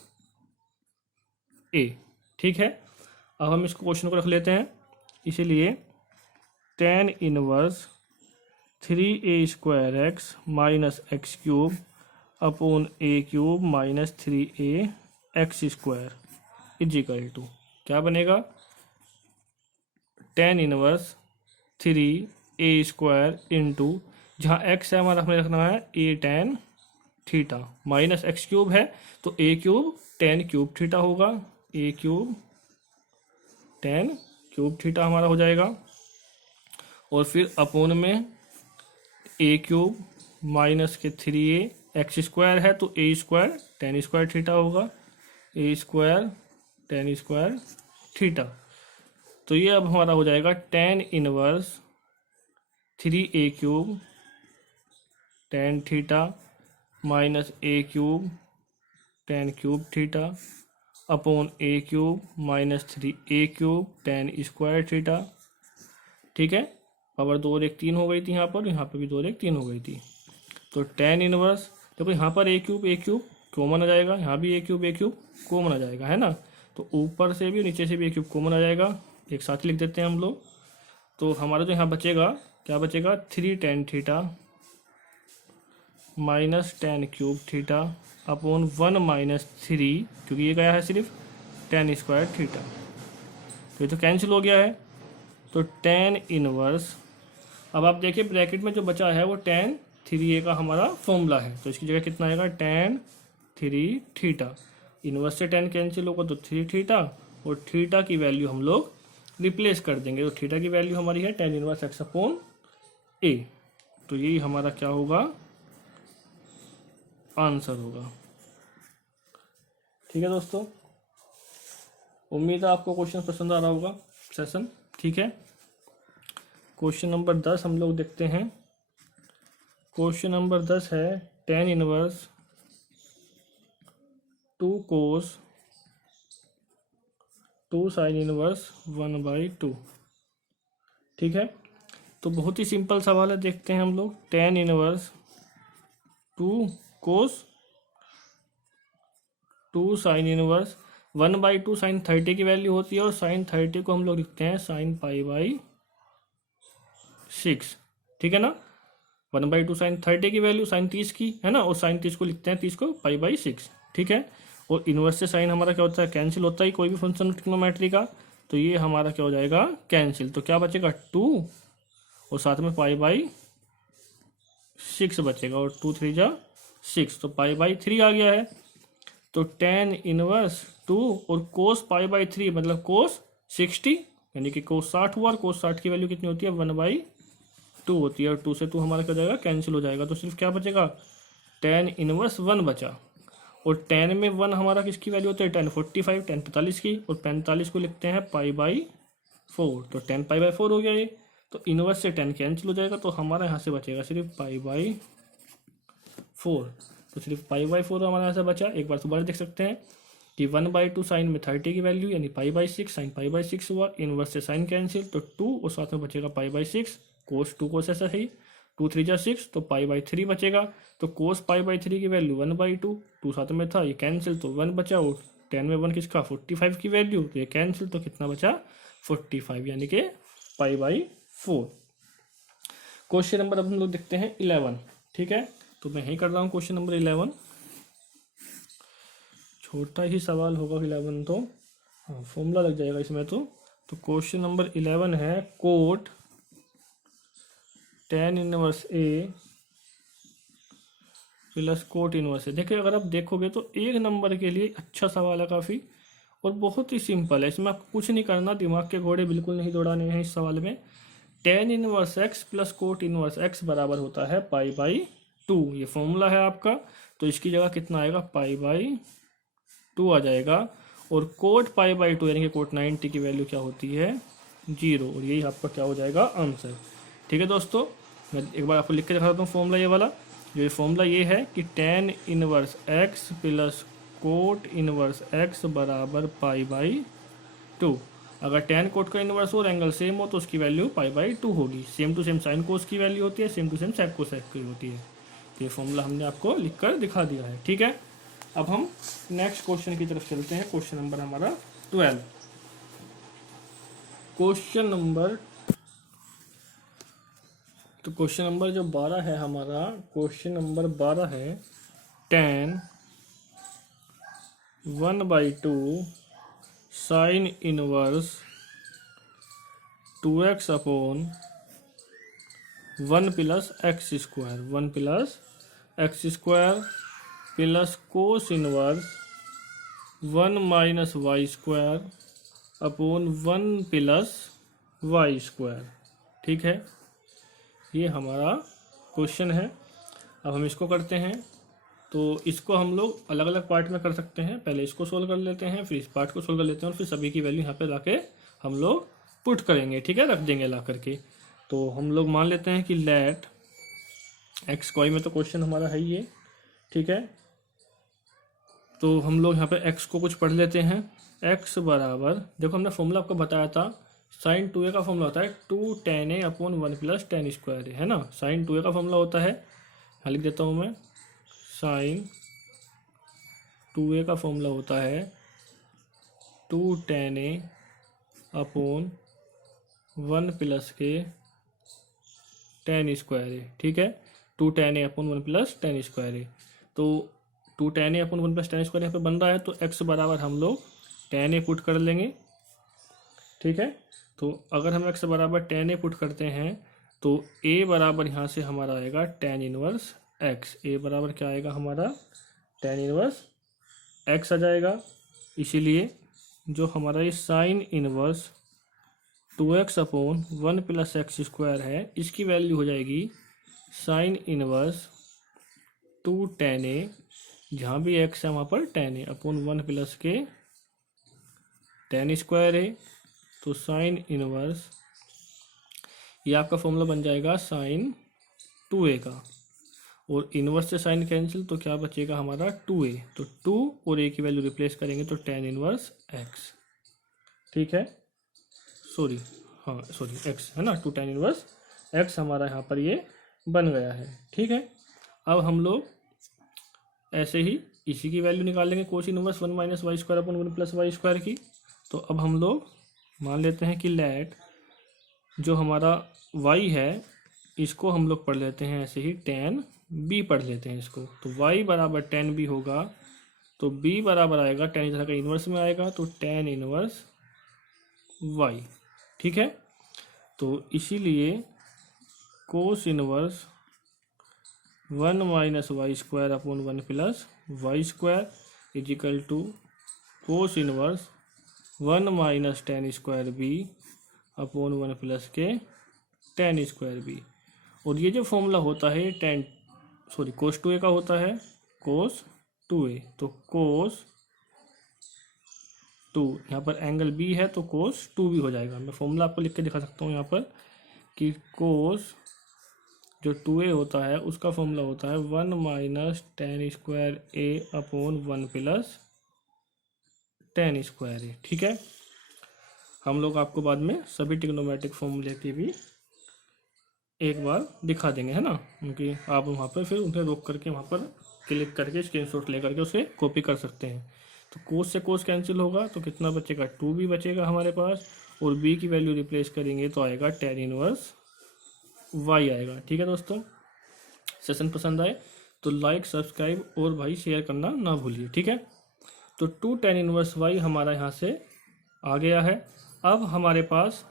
a। ठीक है, अब हम इसको क्वेश्चन को रख लेते हैं, इसीलिए tan inverse 3a square x minus x cube upon a cube minus 3a x square is equal to क्या बनेगा, tan inverse 3a square into, जहाँ x है हमारा हमें रखना है a tan theta, minus x cube है तो a cube tan cube theta होगा, a cube tan cube theta हमारा हो जाएगा, और फिर अपोन में a क्यूब माइनस के 3a एक्स स्क्वायर है तो a square tan square theta होगा, a square tan square theta. तो ये अब हमारा हो जाएगा tan inverse 3a cube tan theta minus a cube tan cube theta upon a cube minus 3a cube tan square theta. ठीक है, power 2 और 1 3 हो गई थी यहाँ पर भी 2 और 1 3 हो गई थी। तो tan इनवर्स, देखो यहाँ पर a क्यूब कॉमन आ जाएगा, यहाँ भी a क्यूब कॉमन आ जाएगा, है ना। तो ऊपर से भी नीचे से भी a क्यूब कॉमन आ जाएगा, एक साथ लिख देते हैं हम लोग। तो हमारा जो यहाँ बचेगा, क्या बचेगा, 3 tan theta minus tan cube theta upon 1 minus 3, क्योंकि ये गया है सिर्फ tan स्क्वायर थीटा, तो ये तो कैंसिल हो गया है। तो tan इनवर्स, अब आप देखिए ब्रैकेट में जो बचा है वो tan 3a का हमारा फॉर्मूला है, तो इसकी जगह कितना आएगा, tan 3 थीटा, इनवर्स से tan कैंसिल होगा तो 3 थीटा, और थीटा की वैल्यू हम लोग रिप्लेस कर देंगे। तो थीटा की वैल्यू हमारी है tan inverse x upon a, तो यही हमारा क्या होगा, आंसर होगा। ठीक है दोस्तों, उम्मीद है आपको क्वेश्चन पसंद आ रहा होगा सेशन। ठीक है, क्वेश्चन नंबर 10 हम लोग देखते हैं। क्वेश्चन नंबर 10 है tan inverse 2 cos 2 sin inverse 1/2। ठीक है, तो बहुत ही सिंपल सवाल है, देखते हैं हम लोग। tan inverse 2 cos 2 sin inverse 1/2 sin 30 की वैल्यू होती है, और sin 30 को हम लोग लिखते हैं sin π/6। ठीक है ना, 1/2 sin 30 की वैल्यू sin 30 की है ना, और sin 30 को लिखते हैं 30 को π/6। ठीक है, और इनवर्स से साइन हमारा क्या होता है, कैंसिल होता है कोई भी फंक्शन ट्रिग्नोमेट्री का, तो ये हमारा क्या हो जाएगा, कैंसिल। तो क्या बचेगा 2 और साथ में π/6 बचेगा, और 2 3 जा 6, तो π/3 आ गया है। तो tan इनवर्स 2 और cos π/3 मतलब cos 60, यानी कि cos 60 हुआ, और cos 60 की वैल्यू कितनी होती है, 1/2 होती है, और 2 से 2 हमारा क्या हो जाएगा, कैंसिल हो जाएगा। तो सिर्फ क्या बचेगा, tan इनवर्स 1 बचा, और tan में 1 हमारा किसकी वैल्यू होती है, tan 45 tan 45 की, और 45 को लिखते हैं π/4, तो tan π/4 हो गया ये। तो इनवर्स से tan कैंसिल हो जाएगा, तो हमारा यहाँ से बचेगा सिर्फ π/4। तो सिर्फ π/4 हमारे यहाँ से बचा। एक बार दोबारा देख सकते हैं कि 1/2 साइन में 30 की वैल्यू यानी π/6, साइन π/6 हुआ, इनवर्स से साइन कैंसिल, तो 2 और साथ में बचेगा π/6, कोस 2 कोस ऐसा ही, 2 3 जा 6, तो π/3 बचेगा। तो कोस π/3 की वैल्यू 1/2, 2 साथ में था ये कैंसिल, तो 1 बचा, और 10 में 1 किसका, 45 की वैल्यू, तो ये कैंसिल, तो कितना बचा 45, यानी कि π/4। क्वेश्चन नंबर अब हम लोग देखते हैं 11। ठीक है, तो मैं यही कर रहा हूँ क्वेश्चन नंबर 11। छोटा ही सवाल होगा 11, तो हाँ फॉर्मूला लग जाएगा इसमें। तो क्वेश्चन नंबर 11 है cot tan inverse A plus cot inverse है। देखिए, अगर आप देखोगे तो 1 नंबर के लिए अच्छा सवाल है काफ़ी, और बहुत ही सिंपल है, इसमें आपको कुछ नहीं करना, दिमाग के घोड़े बिल्कुल नहीं दौड़ाने हैं इस सवाल में। tan inverse x plus cot inverse x बराबर होता है π/2, ये फॉर्मूला है आपका। तो इसकी जगह कितना आएगा, π/2 आ जाएगा, और कोट π/2 यानी कि कोट 90 की वैल्यू क्या होती है, 0, और यही आपका क्या हो जाएगा, आंसर। ठीक है दोस्तों, मैं एक बार आपको लिख के दिखा देता हूँ फॉर्मूला ये वाला। जो ये फॉर्मूला ये है कि tan inverse x plus cot inverse x बराबर π/2। अगर tan कोट का इनवर्स हो और एंगल सेम हो तो उसकी वैल्यू π/2 होगी। Same to same sine cos की वैल्यू होती है, same to same sec cosec की होती है। तो ये फॉर्मूला हमने आपको लिख कर दिखा दिया है। ठीक है, अब हम नेक्स्ट क्वेश्चन की तरफ चलते हैं। क्वेश्चन नंबर हमारा 12। क्वेश्चन नंबर जो 12 है हमारा, क्वेश्चन नंबर 12 है tan 1/2 sine inverse 2x upon 1 plus x square, 1 plus x square plus cos inverse 1 minus y square upon 1 plus y square. ठीक है, ये हमारा क्वेश्चन है। अब हम इसको करते हैं, तो इसको हम लोग अलग अलग पार्ट में कर सकते हैं। पहले इसको सोल्व कर लेते हैं, फिर इस पार्ट को सोल्व कर लेते हैं, और फिर सभी की वैल्यू यहाँ पे लाके हम लोग पुट करेंगे। ठीक है, रख देंगे ला करके। तो हम लोग मान लेते हैं कि लेट एक्स वाई में तो क्वेश्चन हमारा है ही ये। ठीक है, तो हम लोग यहाँ पे एक्स को कुछ पढ़ लेते हैं। एक्स बराबर, देखो हमने फॉर्मूला आपको बताया था, साइन 2a का फॉर्मूला होता है 2 tan a upon 1 plus tan square है ना। साइन 2a का फॉर्मूला होता है, यहाँ लिख देता हूँ मैं, साइन 2a का फॉर्मूला होता है 2 tan a अपॉन 1 प्लस के tan स्क्वायर है। ठीक है, 2 tan a upon 1 plus tan square है। तो 2 tan a upon 1 plus tan square यहाँ पे बन रहा है, तो x बराबर हम लोग tan a पुट कर लेंगे। ठीक है, तो अगर हम x बराबर tan a पुट करते हैं तो a बराबर यहाँ से हमारा आएगा tan इनवर्स x। a बराबर क्या आएगा हमारा, tan इनवर्स x आ जाएगा। इसीलिए जो हमारा ये sign inverse 2x upon 1 plus x square है, इसकी वैल्यू हो जाएगी साइन इनवर्स 2 tan a, जहाँ भी x है वहाँ पर tan a अपॉन 1 प्लस के tan स्क्वायर है। तो साइन इनवर्स ये आपका फॉर्मूला बन जाएगा साइन 2a का, और इन्वर्स से साइन कैंसिल तो क्या बचेगा हमारा 2a, तो 2 और a की वैल्यू रिप्लेस करेंगे तो tan इनवर्स x, ठीक है, x है ना, 2 tan इनवर्स x हमारा यहाँ पर ये बन गया है, ठीक है। अब हम लोग ऐसे ही इसी की वैल्यू निकाल लेंगे cos inverse 1 minus y square upon 1 plus y square की। तो अब हम लोग मान लेते हैं कि लेट जो हमारा y है इसको हम लोग पढ़ लेते हैं ऐसे ही tan b पढ़ लेते हैं इसको, तो y बराबर tan b होगा, तो b बराबर आएगा tan इधर का इन्वर्स में आएगा तो tan इनवर्स y, ठीक है। तो इसीलिए cos inverse 1 minus y square upon 1 plus y square is equal to cos inverse 1 minus tan square b अपॉन 1 प्लस के tan स्क्वायर b। और ये जो फॉर्मूला होता है कोस 2a का होता है, कोस 2a, तो कोस 2 यहाँ पर एंगल b है तो कोस 2 भी हो जाएगा। मैं फॉर्मूला आपको लिख के दिखा सकता हूँ यहाँ पर कि कोस जो 2a होता है उसका फॉर्मूला होता है 1 minus tan square a upon 1 plus tan square a, ठीक है। हम लोग आपको बाद में सभी ट्रिग्नोमेट्रिक फॉर्मूले की भी एक बार दिखा देंगे, है ना, क्योंकि आप वहाँ पर फिर उन्हें रोक करके वहाँ पर क्लिक करके स्क्रीनशॉट ले करके उसे कॉपी कर सकते हैं। तो कोस से कोस कैंसिल होगा तो कितना बचेगा 2 भी बचेगा हमारे पास, और b की वैल्यू रिप्लेस करेंगे तो आएगा tan इनवर्स y आएगा, ठीक है दोस्तों। सेशन पसंद आए तो लाइक सब्सक्राइब और भाई शेयर करना ना भूलिए, ठीक है। तो 2 tan इनवर्स y हमारा यहाँ से आ गया है। अब हमारे पास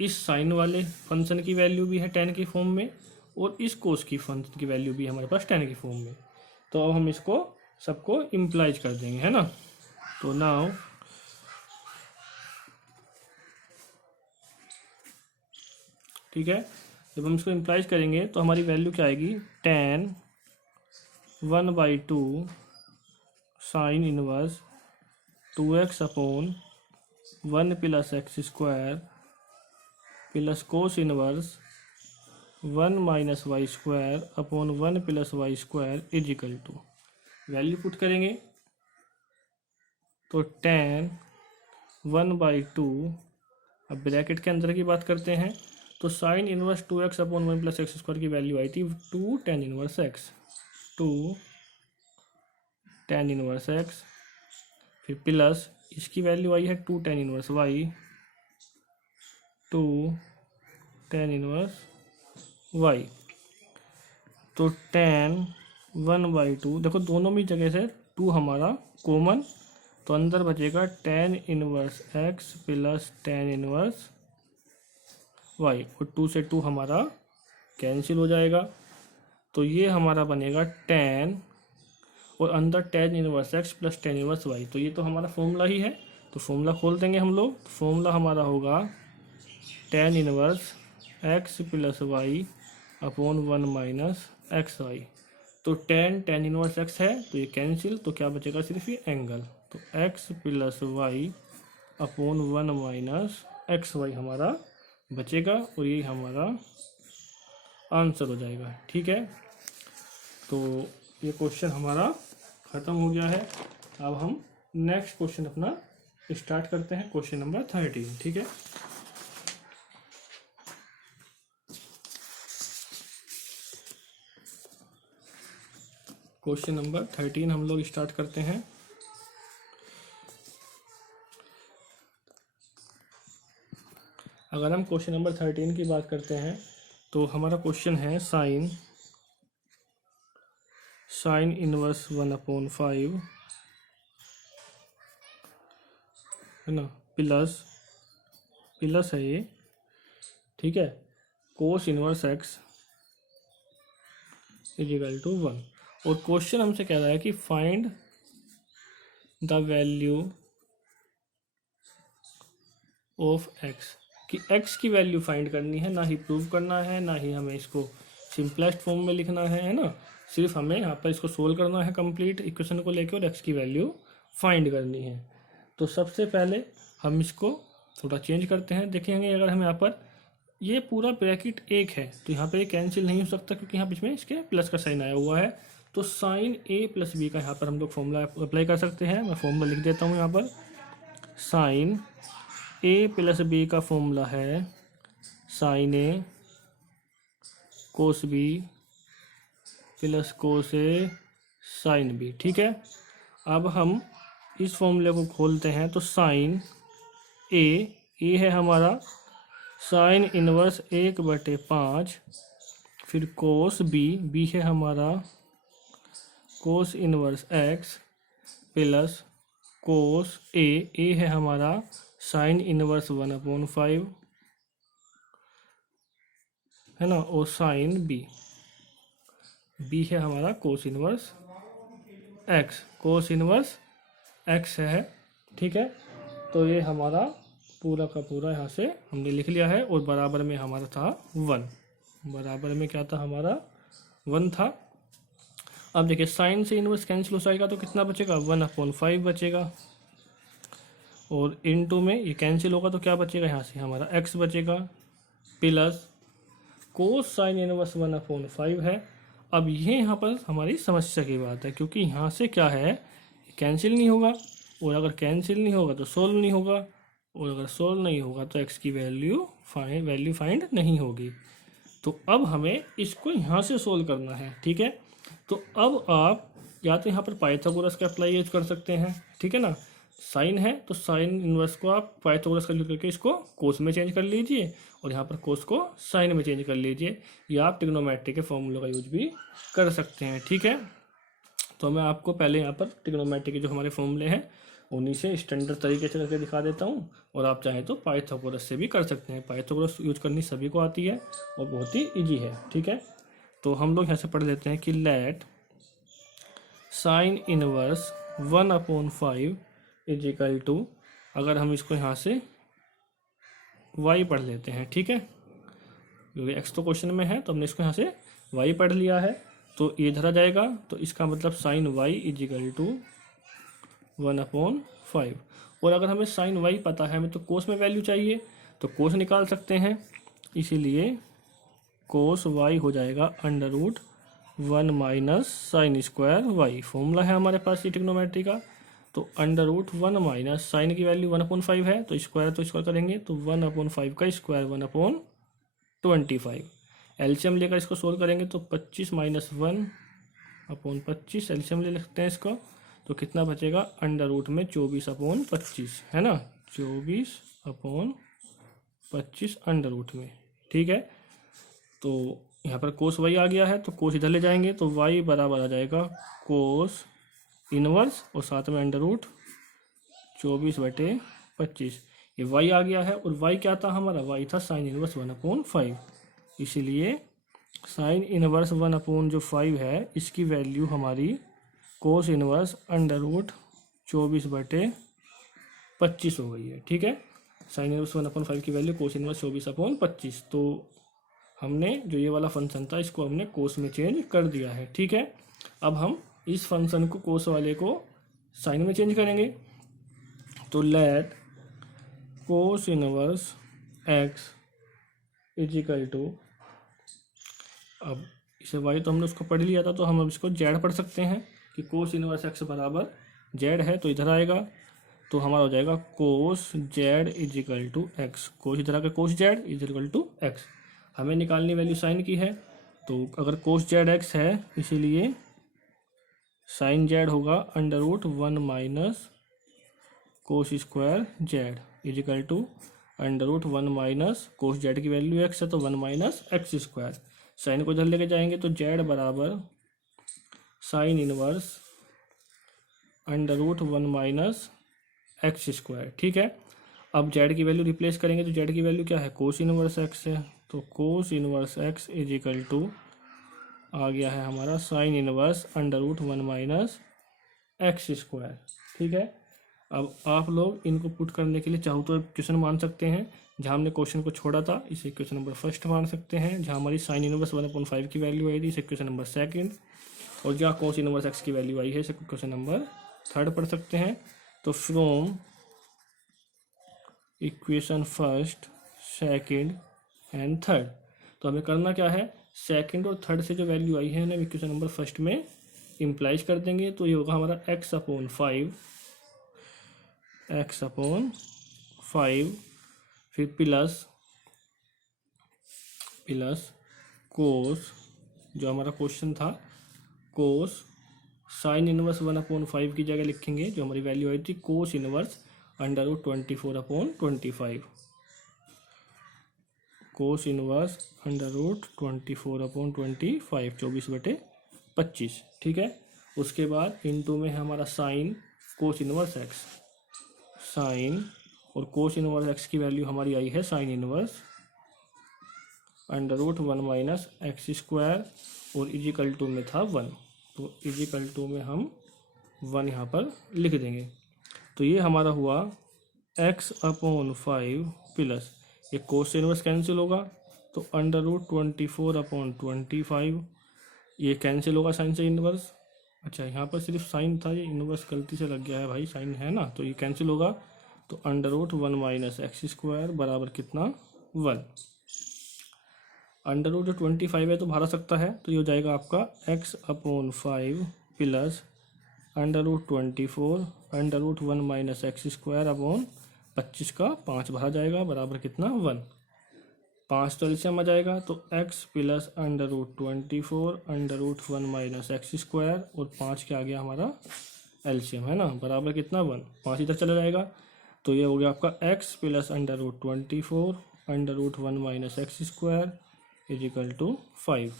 इस साइन वाले फंक्शन की वैल्यू भी है tan की फॉर्म में, और इस कोस की फंक्शन की वैल्यू भी हमारे पास tan की फॉर्म में। तो अब हम इसको सबको इम्प्लाइज कर देंगे, है ना। तो नाउ ठीक है, जब हम इसको इम्प्लाइज करेंगे तो हमारी वैल्यू क्या आएगी, tan 1/2 sine inverse 2x upon 1 plus x square plus cos inverse 1 minus y square upon 1 plus y square is equal to, value put करेंगे तो tan 1/2, अब ब्रैकेट के अंदर की बात करते हैं तो sine inverse 2x upon 1 plus x square की वैल्यू आई थी 2 tan inverse x, 2 tan inverse x, फिर प्लस इसकी वैल्यू आई है 2 tan inverse y, 2 tan inverse y। तो tan 1/2, देखो दोनों में जगह से 2 हमारा कॉमन, तो अंदर बचेगा tan inverse x plus tan inverse y, और 2 से 2 हमारा कैंसिल हो जाएगा, तो ये हमारा बनेगा tan, और अंदर tan inverse x plus tan inverse y, तो ये तो हमारा फॉर्मूला ही है। तो फॉर्मूला खोल देंगे हम लोग, फॉर्मूला हमारा होगा tan inverse x plus y upon 1 minus x y. तो tan इनवर्स x है तो ये कैंसिल, तो क्या बचेगा सिर्फ ये एंगल, तो x plus y upon 1 minus x y हमारा बचेगा, और ये हमारा आंसर हो जाएगा, ठीक है। तो ये क्वेश्चन हमारा ख़त्म हो गया है। अब हम नेक्स्ट क्वेश्चन अपना स्टार्ट करते हैं, क्वेश्चन नंबर 13, ठीक है। क्वेश्चन नंबर 13 हम लोग स्टार्ट करते हैं। अगर हम क्वेश्चन नंबर 13 की बात करते हैं तो हमारा क्वेश्चन है साइन इनवर्स 1/5, है ना, प्लस है ये, ठीक है, cos inverse x is equal to 1। और क्वेश्चन हमसे कह रहा है कि find the value of x, कि x की वैल्यू फाइंड करनी है, ना ही प्रूव करना है, ना ही हमें इसको सिंपलेस्ट फॉर्म में लिखना है ना, सिर्फ हमें यहाँ पर इसको सोल्व करना है कंप्लीट इक्वेशन को लेकर, और x की वैल्यू फाइंड करनी है। तो सबसे पहले हम इसको थोड़ा चेंज करते हैं, देखेंगे अगर हम यहाँ पर ये पूरा ब्रैकेट एक है तो यहाँ पर ये कैंसिल नहीं हो सकता क्योंकि यहाँ बीच में इसके प्लस का साइन आया हुआ है। तो साइन ए प्लस बी का यहाँ पर हम लोग फॉर्मूला अप्लाई कर सकते हैं। मैं फॉर्मूला लिख देता हूँ यहाँ पर। साइन ए प्लस बी का फॉर्मूला है साइन ए कोस बी प्लस कोस ए साइन बी। ठीक है, अब हम इस फॉर्मूले को खोलते हैं तो साइन ए है हमारा साइन इनवर्स 1/5, फिर कोस बी है हमारा cos inverse x plus cos a है हमारा साइन इनवर्स 1/5 है ना, और साइन बी है हमारा कोस इनवर्स एक्स है। ठीक है, तो ये हमारा पूरा का पूरा यहाँ से हमने लिख लिया है और बराबर में हमारा था 1, बराबर में क्या था हमारा 1 था। अब देखिए साइन से इनवर्स कैंसिल हो जाएगा तो कितना बचेगा 1/5 बचेगा, और इनटू में ये कैंसिल होगा तो क्या बचेगा यहाँ से हमारा x बचेगा प्लस कोस साइन इनवर्स 1/5 है। अब ये यहाँ पर हमारी समस्या की बात है क्योंकि यहाँ से क्या है कैंसिल नहीं होगा, और अगर कैंसिल नहीं होगा तो सोल्व नहीं होगा, और अगर सोल्व नहीं होगा तो x की वैल्यू फाइंड नहीं होगी। तो अब हमें इसको यहाँ से सोल्व करना है। ठीक है, तो अब आप या तो यहाँ पर पाइथागोरस का अप्लाई यूज कर सकते हैं। ठीक है ना, साइन है तो साइन इनवर्स को आप पाइथागोरस का यूज करके इसको कोस में चेंज कर लीजिए, और यहाँ पर कोस को साइन में चेंज कर लीजिए, या आप ट्रिग्नोमेट्री के फॉर्मूले का यूज भी कर सकते हैं। ठीक है, तो मैं आपको पहले यहाँ पर ट्रिग्नोमेट्री के जो हमारे फॉर्मूले हैं उन्हीं से स्टैंडर्ड तरीके से करके दिखा देता हूँ, और आप चाहें तो पाइथागोरस से भी कर सकते हैं। पाइथागोरस यूज करनी सभी को आती है और बहुत ही ईजी है। ठीक है, तो हम लोग यहाँ से पढ़ लेते हैं कि let sine inverse 1/5 is equal to, अगर हम इसको यहाँ से y पढ़ लेते हैं। ठीक है, क्योंकि x तो क्वेश्चन में है तो हमने इसको यहाँ से y पढ़ लिया है, तो ये इधर आ जाएगा, तो इसका मतलब sine y is equal to 1/5। और अगर हमें साइन y पता है, हमें तो कोस में वैल्यू चाहिए तो कोस निकाल सकते हैं, इसीलिए कोस y हो जाएगा √1 minus sine square y। Formula है हमारे पास ये ट्रिग्नोमेट्री का, तो √1 माइनस साइन की वैल्यू 1/5 है तो स्क्वायर करेंगे तो 1/5 का स्क्वायर 1/25। एलसीएम लेकर इसको सोल्व करेंगे तो 25 माइनस 1/25 एलसीएम ले सकते हैं इसको, तो कितना बचेगा अंडर रूट में 24/25 है ना, 24/25 अंडर रूट में। ठीक है, तो यहाँ पर कोस y आ गया है तो कोस इधर ले जाएंगे तो y बराबर आ जाएगा कोस इनवर्स और साथ में अंडर रूट 24/25। ये y आ गया है, और y क्या था हमारा, y था साइन इनवर्स 1/5, इसीलिए साइन इनवर्स 1/5 है, इसकी वैल्यू हमारी कोस इनवर्स अंडर रूट 24/25 हो गई है। ठीक है, साइन इनवर्स 1/5 की वैल्यू कोस इनवर्स 24/25, तो हमने जो ये वाला फंक्शन था इसको हमने कोस में चेंज कर दिया है। ठीक है, अब हम इस फंक्शन को कोस वाले को साइन में चेंज करेंगे, तो let cos inverse x is equal to, अब इसे वाई तो हमने उसको पढ़ लिया था तो हम अब इसको जेड पढ़ सकते हैं कि कोस इनवर्स एक्स बराबर जेड है, तो इधर आएगा तो हमारा हो जाएगा cos z is equal to x. Cos इधर आकर cos z is equal to x, हमें निकालनी वैल्यू साइन की है, तो अगर कोस जेड एक्स है इसीलिए साइन जेड होगा under root 1 minus cos square z is equal to under root 1 minus cos z की वैल्यू एक्स है तो 1 माइनस एक्स स्क्वायर। साइन को इधर लेके जाएंगे तो जेड बराबर sine inverse under root 1 minus x square. ठीक है, अब जेड की वैल्यू रिप्लेस करेंगे तो जेड की वैल्यू क्या है, कोस इनवर्स एक्स है, तो cos inverse x is equal to आ गया है हमारा sine inverse under root 1 minus x square. ठीक है, अब आप लोग इनको पुट करने के लिए चाहो तो क्वेश्चन मान सकते हैं, जहाँ हमने क्वेश्चन को छोड़ा था इसे क्वेश्चन नंबर फर्स्ट मान सकते हैं, जहाँ हमारी साइन इनवर्स 1/5 की वैल्यू आई थी इसे क्वेश्चन नंबर सेकंड, और जहाँ कोस इनवर्स एक्स की वैल्यू आई है इसे क्वेश्चन नंबर थर्ड पढ़ सकते हैं। तो from equation first second and third. तो हमें करना क्या है, सेकंड और थर्ड से जो वैल्यू आई है उन्हें इक्वेशन नंबर फर्स्ट में इम्प्लाइज कर देंगे। तो ये होगा हमारा x अपॉन 5 फिर प्लस कोस, जो हमारा क्वेश्चन था, कोस साइन इनवर्स 1/5 की जगह लिखेंगे, जो हमारी वैल्यू आई थी कोस इनवर्स √24/25, कोस इनवर्स √24/25, 24/25, ठीक है। उसके बाद इनटू में है हमारा sine cos inverse x, sine और कोस इनवर्स एक्स की वैल्यू हमारी आई है साइन इनवर्स √1 - x² और इजिकल टू में था 1, तो इजिकल टू में हम 1 यहाँ पर लिख देंगे। तो ये हमारा हुआ x/5 प्लस ये कोस इनवर्स कैंसिल होगा तो √24/25, ये कैंसिल होगा साइन से इनवर्स। अच्छा यहाँ पर सिर्फ साइन था, ये इनवर्स गलती से लग गया है भाई, साइन है ना, तो ये कैंसिल होगा। तो √1 - x² बराबर कितना 1। अंडर जो 25 है तो बाहर आ सकता है, तो ये हो जाएगा आपका x/5 प्लस √24 √1 - x² 25 का 5 बाहर जाएगा बराबर कितना 1। 5 तो एलसीएम आ जाएगा, तो x प्लस √24 √1 - x² और 5 के आ गया हमारा एलसीएम, है ना, बराबर कितना 1। 5 इधर चला जाएगा, तो ये हो गया आपका x plus √24 √1 - x² is equal to 5।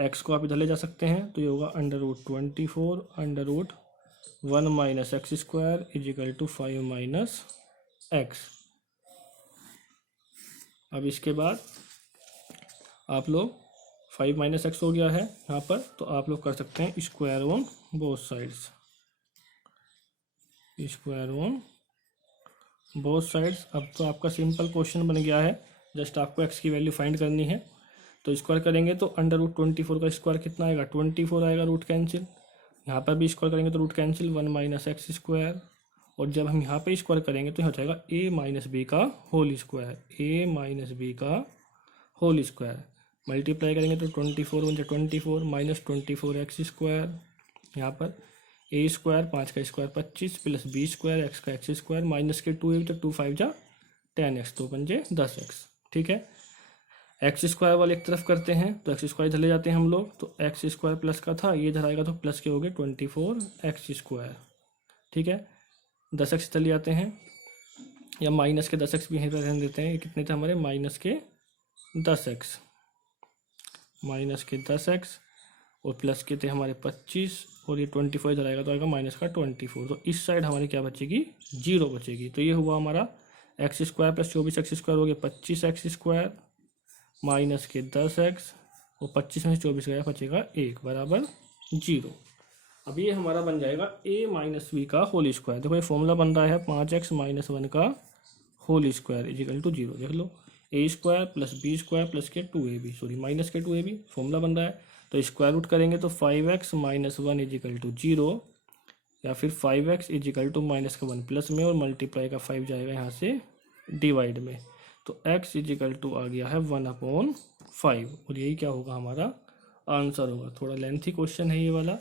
x को आप इधर ले जा सकते हैं, तो ये होगा √24 √1 - x² इजिकल टू 5 - x। अब इसके बाद आप लोग 5 - x हो गया है यहाँ पर, तो आप लोग कर सकते हैं square on both sides, square on both sides. अब तो आपका सिंपल क्वेश्चन बन गया है, जस्ट आपको x की वैल्यू फाइंड करनी है। तो स्क्वायर करेंगे तो √24 का स्क्वायर कितना आएगा 24 आएगा, रूट कैंसिल। यहाँ पर भी स्क्वायर करेंगे तो रूट कैंसिल 1 - x²। और जब हम यहाँ पे स्क्वायर करेंगे तो यहाँ हो जाएगा a - b का होल स्क्वायर, a - b का होल स्क्वायर। मल्टीप्लाई करेंगे तो 24 × 24 -24 x²। यहाँ पर a² 5 का स्क्वायर 25 प्लस b² x का x² माइनस के 2 तो 2 5 जा 10x, तो बन जाए 10x, ठीक है। x² वाले एक तरफ करते हैं, तो x² इधर ले जाते हैं हम लोग, तो x² प्लस का था, ये इधर आएगा तो प्लस के हो गए 24x², ठीक है। 10x इधर ले जाते हैं, या माइनस के 10x भी यहीं पर रहने देते हैं। ये कितने थे हमारे माइनस के 10x और प्लस के थे हमारे 25, और ये 24 इधर आएगा तो आएगा माइनस का 24, तो इस साइड हमारी क्या बचेगी 0 बचेगी। तो ये हुआ हमारा x² प्लस 24x² हो गया 25x² माइनस के 10x और 25 में से 24 गया बचेगा 1 बराबर 0। अब ये हमारा बन जाएगा a - b का होल स्क्वायर। देखो ये फॉर्मूला बन रहा है 5x - 1 का होल स्क्वायर इजिकल टू 0। देख लो a² प्लस b² प्लस के 2ab, सॉरी माइनस के 2ab फॉर्मूला बन रहा है। तो स्क्वायर रूट करेंगे तो 5x - 1 इजिकल टू 0, या फिर 5x इजिकल टू माइनस का 1 प्लस में, और मल्टीप्लाई का 5 जाएगा यहाँ से डिवाइड में, तो x इजिकल टू आ गया है 1/5, और यही क्या होगा हमारा आंसर होगा। थोड़ा लेंथी क्वेश्चन है ये वाला,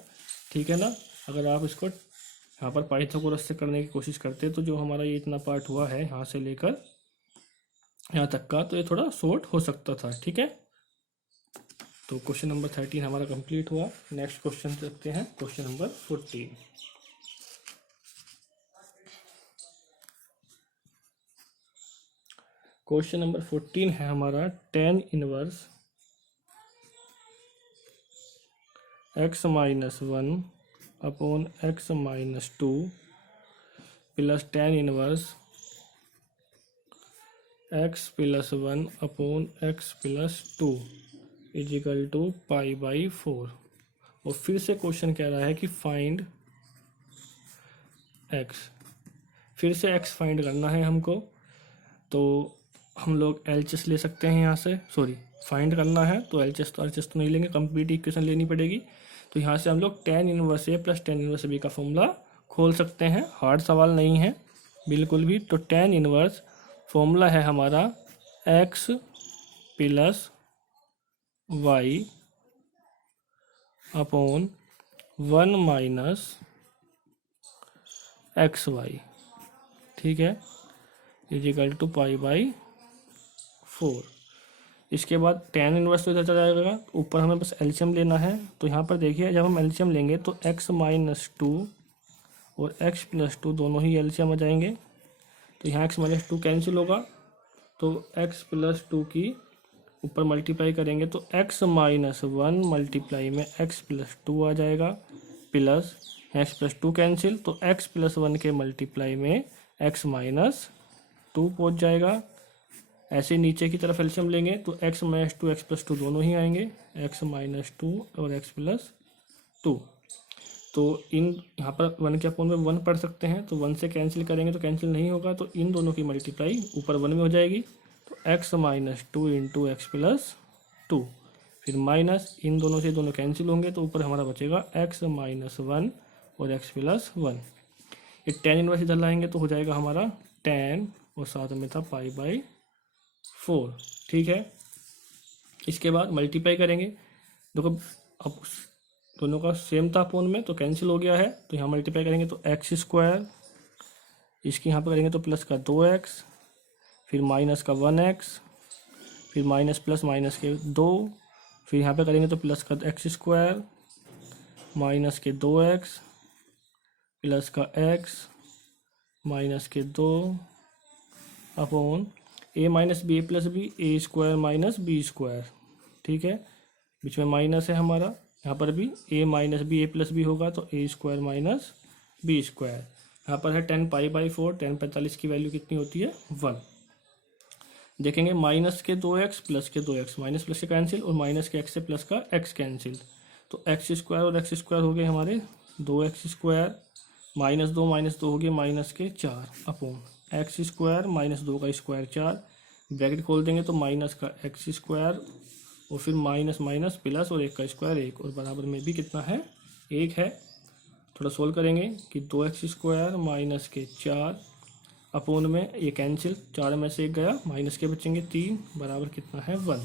ठीक है ना। अगर आप इसको यहाँ पर पाइथागोरस से करने की कोशिश करते तो जो हमारा ये इतना पार्ट हुआ है यहाँ से लेकर यहाँ तक का, तो ये थोड़ा शॉर्ट हो सकता था, ठीक है। तो क्वेश्चन नंबर 13 हमारा कंप्लीट हुआ। नेक्स्ट क्वेश्चन देखते हैं, क्वेश्चन नंबर 14। क्वेश्चन नंबर 14 है हमारा tan inverse x - 1 upon x - 2 प्लस tan inverse x + 1 upon x + 2 is equal to π/4। और फिर से क्वेश्चन कह रहा है कि फाइंड x, फिर से x फाइंड करना है हमको। तो हम लोग LHS ले सकते हैं यहाँ से, सॉरी फाइंड करना है तो LHS तो नहीं लेंगे, कंप्लीट इक्वेशन लेनी पड़ेगी। तो यहाँ से हम लोग tan inverse a plus tan inverse b का फॉर्मूला खोल सकते हैं, हार्ड सवाल नहीं है बिल्कुल भी। तो tan इनवर्स फॉर्मूला है हमारा x plus y upon 1 minus x y, ठीक है, इजिकल टू π/4। इसके बाद tan इनवर्स तो इधर चला जाएगा, ऊपर हमें बस एलसीएम लेना है। तो यहाँ पर देखिए जब हम एलसीएम लेंगे तो x माइनस 2 और x प्लस 2 दोनों ही एलसीएम आ जाएंगे। तो यहाँ x माइनस 2 कैंसिल होगा, तो x प्लस 2 की ऊपर मल्टीप्लाई करेंगे तो x माइनस 1 मल्टीप्लाई में x प्लस 2 आ जाएगा, प्लस x प्लस 2 कैंसिल, तो x प्लस 1 के मल्टीप्लाई में x माइनस 2 पहुँच जाएगा। ऐसे नीचे की तरफ एलसीएम लेंगे तो x माइनस 2 x प्लस 2 दोनों ही आएंगे, x माइनस 2 और x प्लस 2। तो इन यहाँ पर 1 के अपोन में 1 पढ़ सकते हैं, तो 1 से कैंसिल करेंगे तो कैंसिल नहीं होगा, तो इन दोनों की मल्टीप्लाई ऊपर 1 में हो जाएगी। तो x minus 2 into x plus 2, फिर माइनस इन दोनों से दोनों कैंसिल होंगे तो ऊपर हमारा बचेगा x माइनस 1 और x प्लस 1। ये tan इनवर्स इधर लाएंगे तो हो जाएगा हमारा tan और साथ में था π/4, ठीक है। इसके बाद मल्टीप्लाई करेंगे, देखो अब दोनों का सेम था अपोन में तो कैंसिल हो गया है, तो यहाँ मल्टीप्लाई करेंगे तो एक्स स्क्वायर, इसकी यहाँ पर करेंगे तो प्लस का 2x, फिर माइनस का 1x, फिर माइनस प्लस माइनस के 2, फिर यहाँ पे करेंगे तो प्लस का एक्स स्क्वायर माइनस के 2x प्लस का x माइनस के 2 upon a minus b plus b, a square minus b square, ठीक है, बीच में माइनस है हमारा, यहाँ पर भी a minus b a plus b होगा तो a square minus b square. यहाँ पर है tan π/4, tan 45 की वैल्यू कितनी होती है 1। देखेंगे माइनस के 2x प्लस के 2x, माइनस प्लस के कैंसिल और माइनस के x से प्लस का x कैंसिल, तो एक्स स्क्वायर और एक्स स्क्वायर हो गए हमारे 2x स्क्वायर, माइनस 2 हो गए माइनस के 4 अपॉन एक्स स्क्वायर माइनस 2 का स्क्वायर 4, ब्रैकेट खोल देंगे तो माइनस का एक्स स्क्वायर और फिर माइनस माइनस प्लस और 1 का स्क्वायर 1 और बराबर में भी कितना है 1 है। थोड़ा सोल्व करेंगे कि 2x स्क्वायर माइनस के 4 अपोन में ये कैंसिल, 4 में से 1 गया, माइनस के बचेंगे 3 बराबर कितना है 1।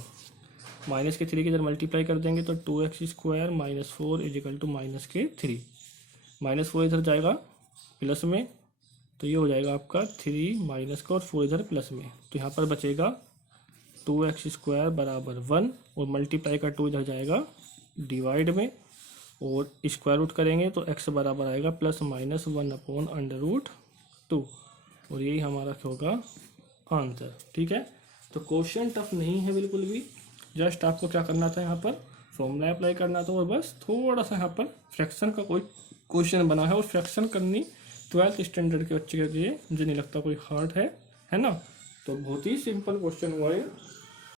माइनस के 3 की इधर मल्टीप्लाई कर देंगे तो 2x square minus 4 is equal to minus के 3, माइनस 4 इधर जाएगा प्लस में, तो ये हो जाएगा आपका 3 माइनस का और 4 इधर प्लस में, तो यहाँ पर बचेगा 2x स्क्वायर बराबर 1 और मल्टीप्लाई का 2 इधर जाएगा डिवाइड में और स्क्वायर रूट करेंगे तो x बराबर आएगा प्लस माइनस 1 अपॉन √2 और यही हमारा होगा आंसर, ठीक है। तो क्वेश्चन टफ नहीं है बिल्कुल भी, जस्ट आपको क्या करना था यहाँ पर फॉर्मूला अप्लाई करना था और बस थोड़ा सा यहाँ पर फ्रैक्शन का कोई क्वेश्चन बना है और फ्रैक्शन करनी 12th स्टैंडर्ड के बच्चे के लिए मुझे नहीं लगता कोई हार्ड है ना। तो बहुत ही सिंपल क्वेश्चन हुआ है।